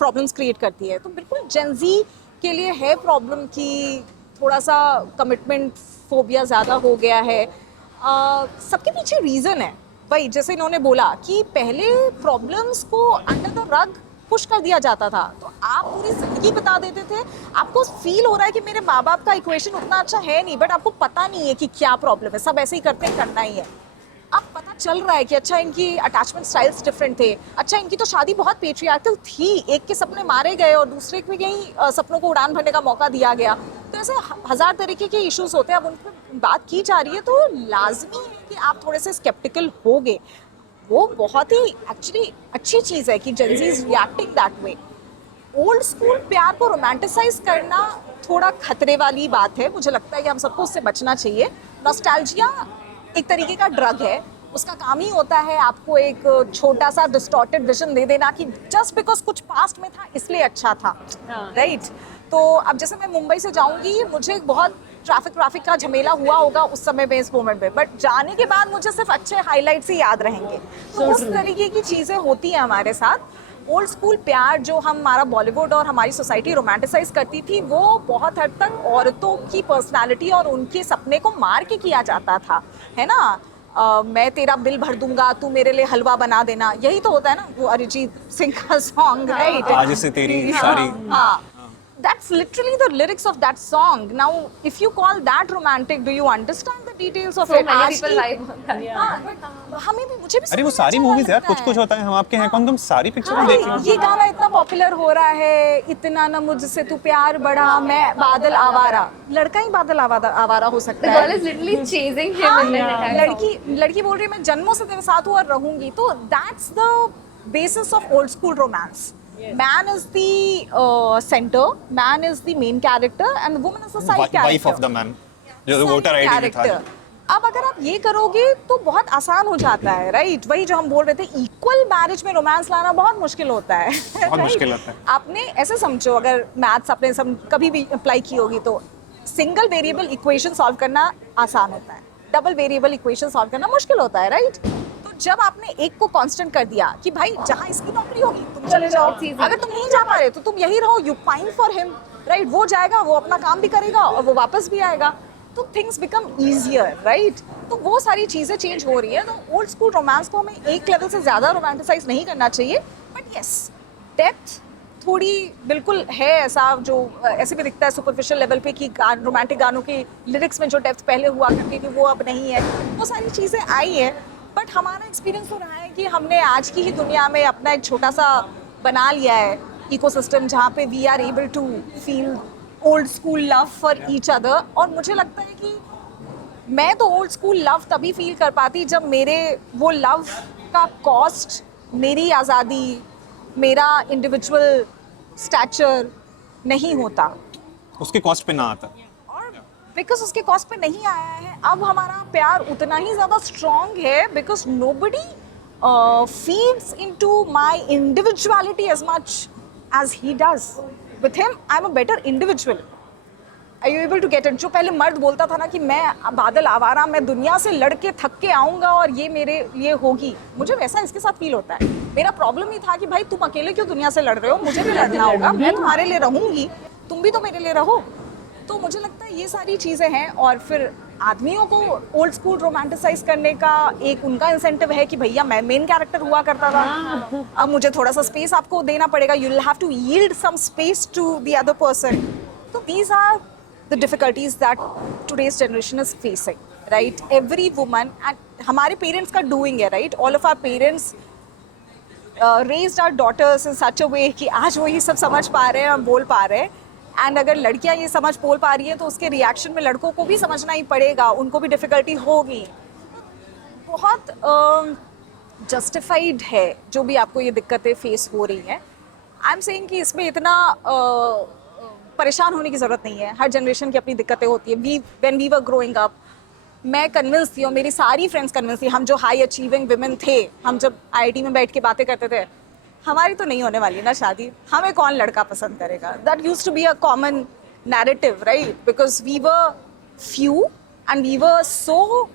problems create करती है। तो बिल्कुल Gen Z के लिए है problem कि थोड़ा सा commitment phobia ज़्यादा हो गया है। सबके पीछे reason है भाई, जैसे इन्होंने बोला कि पहले problems को under the rug पुश कर दिया जाता था, तो आप पूरी जिंदगी बता देते थे, आपको फील हो रहा है कि मेरे माँ बाप का इक्वेशन उतना अच्छा है नहीं, बट आपको पता नहीं है कि क्या प्रॉब्लम है, सब ऐसे ही करते हैं, करना ही है। अब पता चल रहा है कि अच्छा इनकी अटैचमेंट स्टाइल्स डिफरेंट थे, अच्छा इनकी तो शादी बहुत पेट्रियार्कल थी, एक के सपने मारे गए और दूसरे के कहीं सपनों को उड़ान भरने का मौका दिया गया। तो ऐसे हज़ार तरीके के इश्यूज होते हैं, अब उन पर बात की जा रही है, तो लाजमी है कि आप थोड़े से स्केप्टिकल होगे। वो बहुत ही एक्चुअली अच्छी चीज़ है कि Gen Z is reacting that way। Old school प्यार को रोमांटिसाइज करना थोड़ा खतरे वाली बात है, मुझे लगता है कि हम सबको उससे बचना चाहिए। नॉस्टैल्जिया एक तरीके का ड्रग है, उसका काम ही होता है आपको एक छोटा सा डिस्टॉर्टेड विजन दे देना कि जस्ट बिकॉज कुछ पास्ट में था इसलिए अच्छा था, राइट। तो अब जैसे मैं मुंबई से जाऊंगी, मुझे बहुत ट्रैफिक का झमेला हुआ होगा उस समय में, इस मोमेंट में, बट जाने के बाद मुझे सिर्फ अच्छे हाईलाइट्स ही याद रहेंगे। तो उस तरीके की चीज़ें होती हैं हमारे साथ। ओल्ड स्कूल प्यार जो हमारा बॉलीवुड और हमारी सोसाइटी रोमांटिसाइज करती थी, वो बहुत हद तक औरतों की पर्सनालिटी और उनके सपने को मार के किया जाता था, है ना। मैं तेरा बिल भर दूंगा, तू मेरे लिए हलवा बना देना, यही तो होता है ना, वो अरिजीत सिंह का सॉन्ग, राइट। आज से तेरी सारी, हाँ, that's literally the lyrics of that song. Now, if you call that romantic, do you understand the details of So it? many आज people की- vibe on that. हाँ, but हमें भी, मुझे भी अरे वो सुनना सारी अच्छा मूवीज यार, लगता कुछ होता है, हम आपके हैं कौन, तुम सारी पिक्चर हाँ, देख लो। ये गाना इतना पॉपुलर हो रहा है, इतना ना मुझसे तू प्यार बढ़ा, मैं बादल आवारा। लड़का ही बादल आवारा हो सकता The है। girl is literally chasing him हाँ, in the entire song. लड़की बोल रही है मैं जन्मों से तेरे साथ हूँ और रहूंगी। तो that's the basis of old school romance. Man is the center, man is the main character, and woman is the side character. Wife of the man, जो वोटर Side आईडी में था। character. अब अगर आप ये करोगे तो बहुत आसान हो जाता है, राइट। वही जो हम बोल रहे थे, इक्वल मैरिज में रोमांस लाना बहुत मुश्किल होता है। बहुत मुश्किल होता है। आपने ऐसे समझो, अगर मैथ्स आपने कभी भी अप्लाई की होगी तो सिंगल वेरिएबल इक्वेशन सॉल्व करना आसान होता है, डबल वेरिएबल इक्वेशन सॉल्व करना मुश्किल होता है, राइट। तो जब आपने एक को कांस्टेंट कर दिया कि भाई जहाँ इसकी नौकरी होगी तुम चले जाओ, अगर तुम नहीं जा पा रहे तो तुम यही रहो, you pine for him, right. वो जाएगा, वो अपना काम भी करेगा और वो वापस भी आएगा, तो थिंग्स बिकम ईजियर, राइट। तो वो सारी चीज़ें चेंज हो रही है। तो ओल्ड स्कूल रोमांस को हमें एक लेवल से ज़्यादा रोमांटिसाइज नहीं करना चाहिए, बट यस, डेप्थ थोड़ी बिल्कुल है, ऐसा जो ऐसे भी दिखता है सुपरफिशियल लेवल पे कि रोमांटिक गानों की लिरिक्स में जो डेप्थ पहले हुआ करती थी वो अब नहीं है। वो सारी चीज़ें आई है, बट हमारा एक्सपीरियंस तो रहा है कि हमने आज की ही दुनिया में अपना एक छोटा सा बना लिया है इकोसिस्टम, जहाँ पे we are able to feel old school love for each other. और मुझे लगता है कि मैं तो ओल्ड स्कूल लव तभी फील कर पाती जब मेरे वो लव का कॉस्ट, मेरी आज़ादी, मेरा इंडिविजुअल स्टैचर नहीं होता, उसके कॉस्ट पे ना आता। और बिकॉज उसके कॉस्ट पे नहीं आया है, अब हमारा प्यार उतना ही ज़्यादा स्ट्रॉन्ग है, because nobody feeds into my individuality as much as he does. With him I am a better individual. Are you able to get it? जो पहले मर्द बोलता था ना कि मैं बादल आवारा, मैं दुनिया से लड़ के थक के आऊँगा और ये मेरे लिए होगी, मुझे वैसा इसके साथ फील होता है। मेरा प्रॉब्लम ही था कि भाई तुम अकेले क्यों दुनिया से लड़ रहे हो, मुझे भी लड़ना होगा, मैं तुम्हारे लिए रहूँगी, तुम भी तो मेरे लिए रहो। तो मुझे लगता है ये सारी चीज़ें हैं। और फिर आदमियों को ओल्ड स्कूल रोमांटिसाइज करने का एक उनका इंसेंटिव है कि भैया मैं मेन कैरेक्टर हुआ करता था, अब मुझे थोड़ा सा स्पेस आपको देना पड़ेगा, you will have to yield some space to the other person. तो these are the difficulties that today's generation is facing, right? Every woman, and हमारे parents का doing है, right? All of our parents raised our daughters in such a way कि आज वो ये सब समझ पा रहे हैं और बोल पा रहे हैं। एंड अगर लड़कियां ये समझ बोल पा रही है तो उसके रिएक्शन में लड़कों को भी समझना ही पड़ेगा, उनको भी डिफ़िकल्टी होगी। बहुत जस्टिफाइड है जो भी आपको ये दिक्कतें फेस हो रही हैं। आई एम सेइंग कि इसमें इतना परेशान होने की ज़रूरत नहीं है। हर जनरेशन की अपनी दिक्कतें होती है। When we were growing up, मैं कन्विंस थी और मेरी सारी फ्रेंड्स कन्विंस थी, हम जो हाई अचीविंग विमेन थे, हम जब आईआईटी में बैठ के बातें करते थे, हमारी तो नहीं होने वाली ना शादी, हमें कौन लड़का पसंद करेगा। That used to be a common narrative, right? Because we were few and we were so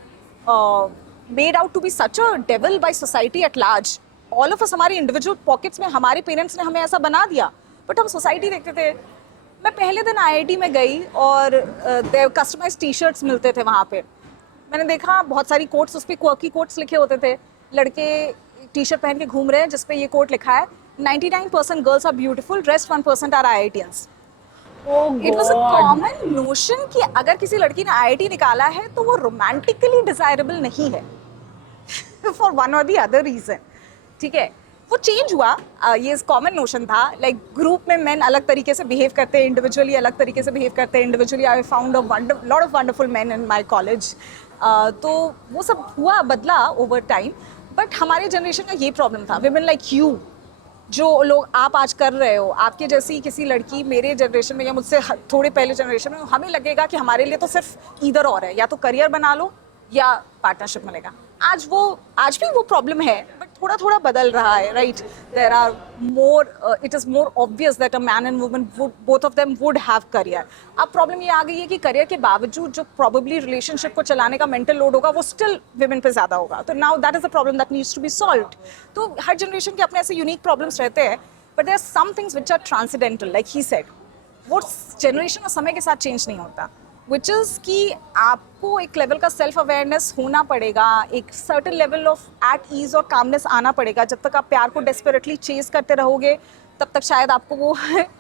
made out to be such a devil by society at large. All of us, हमारे इंडिविजुअल पॉकेट्स में हमारे parents ने हमें ऐसा बना दिया, but हम society देखते थे। मैं पहले दिन आईआईटी में गई और कस्टमाइज टी शर्ट्स मिलते थे वहाँ पे। मैंने देखा बहुत सारी कोट्स, उस पर क्वर्की कोट्स लिखे होते थे। लड़के टी शर्ट पहन के घूम रहे हैं जिस पे ये कोट लिखा है 99% girls are beautiful, rest 1% are IITians। It was a common notion कि अगर किसी लड़की ने IIT निकाला है तो वो रोमांटिकली डिजायरेबल नहीं है फॉर वन और दी अदर रीजन। ठीक है, वो चेंज हुआ। ये कॉमन नोशन था, लाइक ग्रुप में मेन अलग तरीके से बिहेव करते हैं, इंडिविजुअली अलग तरीके से बिहेव करते हैं। Individually I found a lot of wonderful main in my college. तो वो सब हुआ, बदला ओवर टाइम। बट हमारे जनरेशन का ये प्रॉब्लम था, विमेन लाइक यू, जो लोग आप आज कर रहे हो, आपके जैसी किसी लड़की मेरे जनरेशन में या मुझसे थोड़े पहले जनरेशन में, हमें लगेगा कि हमारे लिए तो सिर्फ इधर और है, या तो करियर बना लो या पार्टनरशिप मिलेगा. आज भी वो प्रॉब्लम है, बट थोड़ा थोड़ा बदल रहा है, right? There are more, it is more obvious that a man and woman would, both of them would have career. अब प्रॉब्लम ये आ गई है कि करियर के बावजूद जो प्रॉबेबली रिलेशनशिप को चलाने का मेंटल लोड होगा वो स्टिल विमेन पे ज़्यादा होगा. तो now that is a problem that needs to be solved. तो हर जनरेशन के अपने ऐसे यूनिक प्रॉब्लम्स रहते हैं, but there are some things which are transcendental, like he said. वो जनरेशन और समय के साथ चेंज नहीं होता, विच इज़ कि आपको एक लेवल का सेल्फ अवेयरनेस होना पड़ेगा, एक certain level of at ease और कामनेस आना पड़ेगा. जब तक आप प्यार को डेस्परेटली चेज करते रहोगे तब तक शायद आपको वो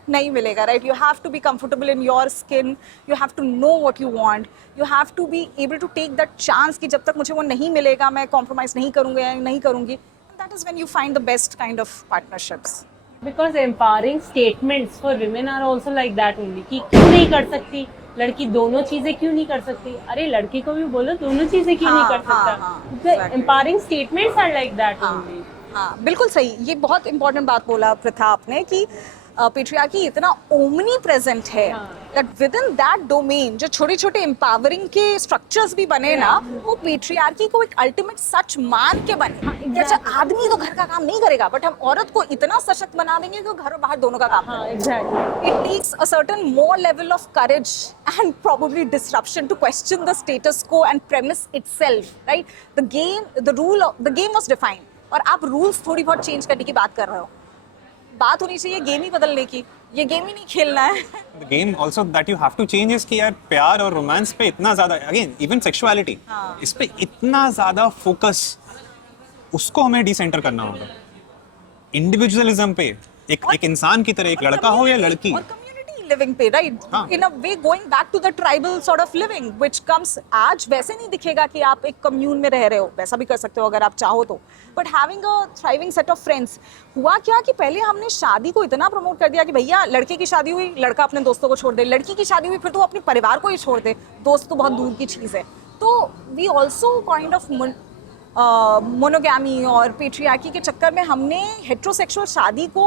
नहीं मिलेगा, right? You have to be comfortable in your skin, you have to know what you want, you have to be able to take that chance कि जब तक मुझे वो नहीं मिलेगा मैं कॉम्प्रोमाइज़ नहीं करूँगा या नहीं करूँगी. That is when you find the best kind of partnerships. Because empowering statements for women are also like that only कि क्यों नहीं कर सकती लड़की, दोनों चीजें क्यों नहीं कर सकती. अरे लड़की को भी बोलो दोनों चीजें क्यों नहीं कर सकता. The empowering statements are like that only. हाँ, बिल्कुल सही. ये बहुत इंपॉर्टेंट बात बोला प्रथा आपने कि पेट्रियार्की इतना ओमनी प्रेजेंट है that with in that domain जो छोटे छोटे एम्पावरिंग के स्ट्रक्चर्स भी बने ना, वो पेट्रियार्की को एक अल्टीमेट सच मान के बने. अच्छा, आदमी तो घर का काम नहीं करेगा, बट हम औरत को इतना सशक्त बना देंगे कि वो घर और बाहर दोनों का काम करे. Exactly. It takes a certain more level of courage and probably disruption to question the status quo and premise itself, right? The game was defined. और आप रूल्स थोड़ी बहुत चेंज करने की बात कर रहे हो. बात होनी चाहिए गेम ही बदलने की. ये गेम ही नहीं खेलना है. The game also that you have to change is कि यार प्यार और रोमांस पे इतना ज़्यादा, again even sexuality, इस पे इतना ज़्यादा फोकस, उसको हमें डिसेंटर करना होगा. इंडिविजुअलिज्म पे, एक इंसान की तरह, एक लड़का हो या लड़की, और कम्युनिटी लिविंग पे, राइट? हाँ. In a way going back to the tribal sort of living which comes. आज वैसे नहीं दिखेगा कि आप एक कम्यून में रह रहे हो, वैसा भी कर सकते हो अगर आप चाहो तो, but having a thriving set of friends. हुआ क्या कि पहले हमने शादी को इतना प्रमोट कर दिया कि भैया लड़के की शादी हुई, लड़का अपने दोस्तों को छोड़ दे, लड़की की शादी हुई फिर तो अपने परिवार को ही छोड़ दे, दोस्त तो बहुत दूर की चीज़ है. तो we also kind of monogamy और पेट्रियार्की के चक्कर में हमने हेट्रोसेक्सुअल शादी को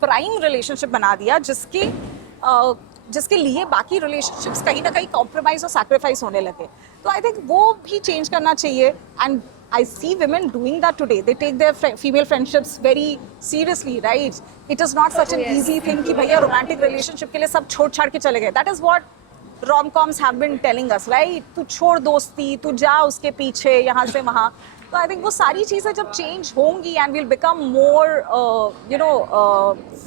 प्राइम रिलेशनशिप बना दिया, जिसके लिए बाकी रिलेशनशिप्स कहीं ना कहीं कॉम्प्रोमाइज और सैक्रिफाइस होने लगे. तो आई थिंक वो भी चेंज करना चाहिए. And I see women doing that today. They take their female friendships very seriously, right? It is not such an easy thing कि भैया romantic relationship के लिए सब छोड़ छाड़ के चले गए. That is what rom-coms have been telling us, right? तू छोड़ दोस्ती, तू जा उसके पीछे, यहाँ से वहाँ. तो I think वो सारी चीज़ें जब change होंगी and we'll become more,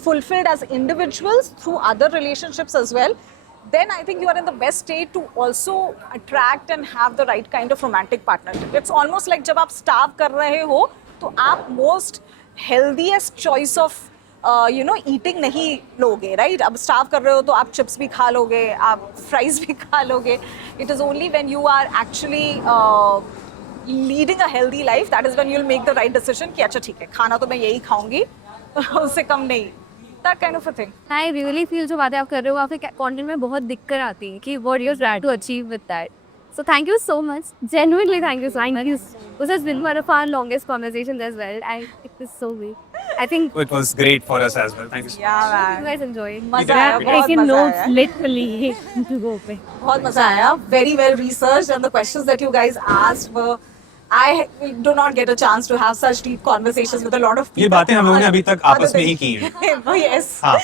fulfilled as individuals through other relationships as well, then I think you are in the best state to also attract and have the right kind of romantic partnership. It's almost like जब आप starve कर रहे हो तो आप most healthiest choice of eating नहीं लोगे, right? अब starve कर रहे हो तो आप chips भी खा लोगे, आप fries भी खा लोगे. It is only when you are actually leading a healthy life that is when you'll make the right decision कि अच्छा ठीक है, खाना तो मैं यही खाऊंगी, उससे कम नहीं. That kind of a thing. I really feel जो बातें आप कर रहे हो आपके कंटेंट में बहुत दिक्कत आती है कि what you're trying to achieve with that. So thank you so much. Genuinely thank you so much. This has been one of our longest conversations as well. It was so great. I think it was great for us as well. Thank you so much. Yeah, you man. guys enjoyed. मजा आया, बहुत Taking मजा notes आया. literally to go पे. बहुत मजा आया. Very well researched and the questions that you guys asked were. I do not get a chance to have such deep conversations with a lot of people. ये बातें हम लोगों ने अभी तक आपस में ही की हैं. Oh, yes. हाँ.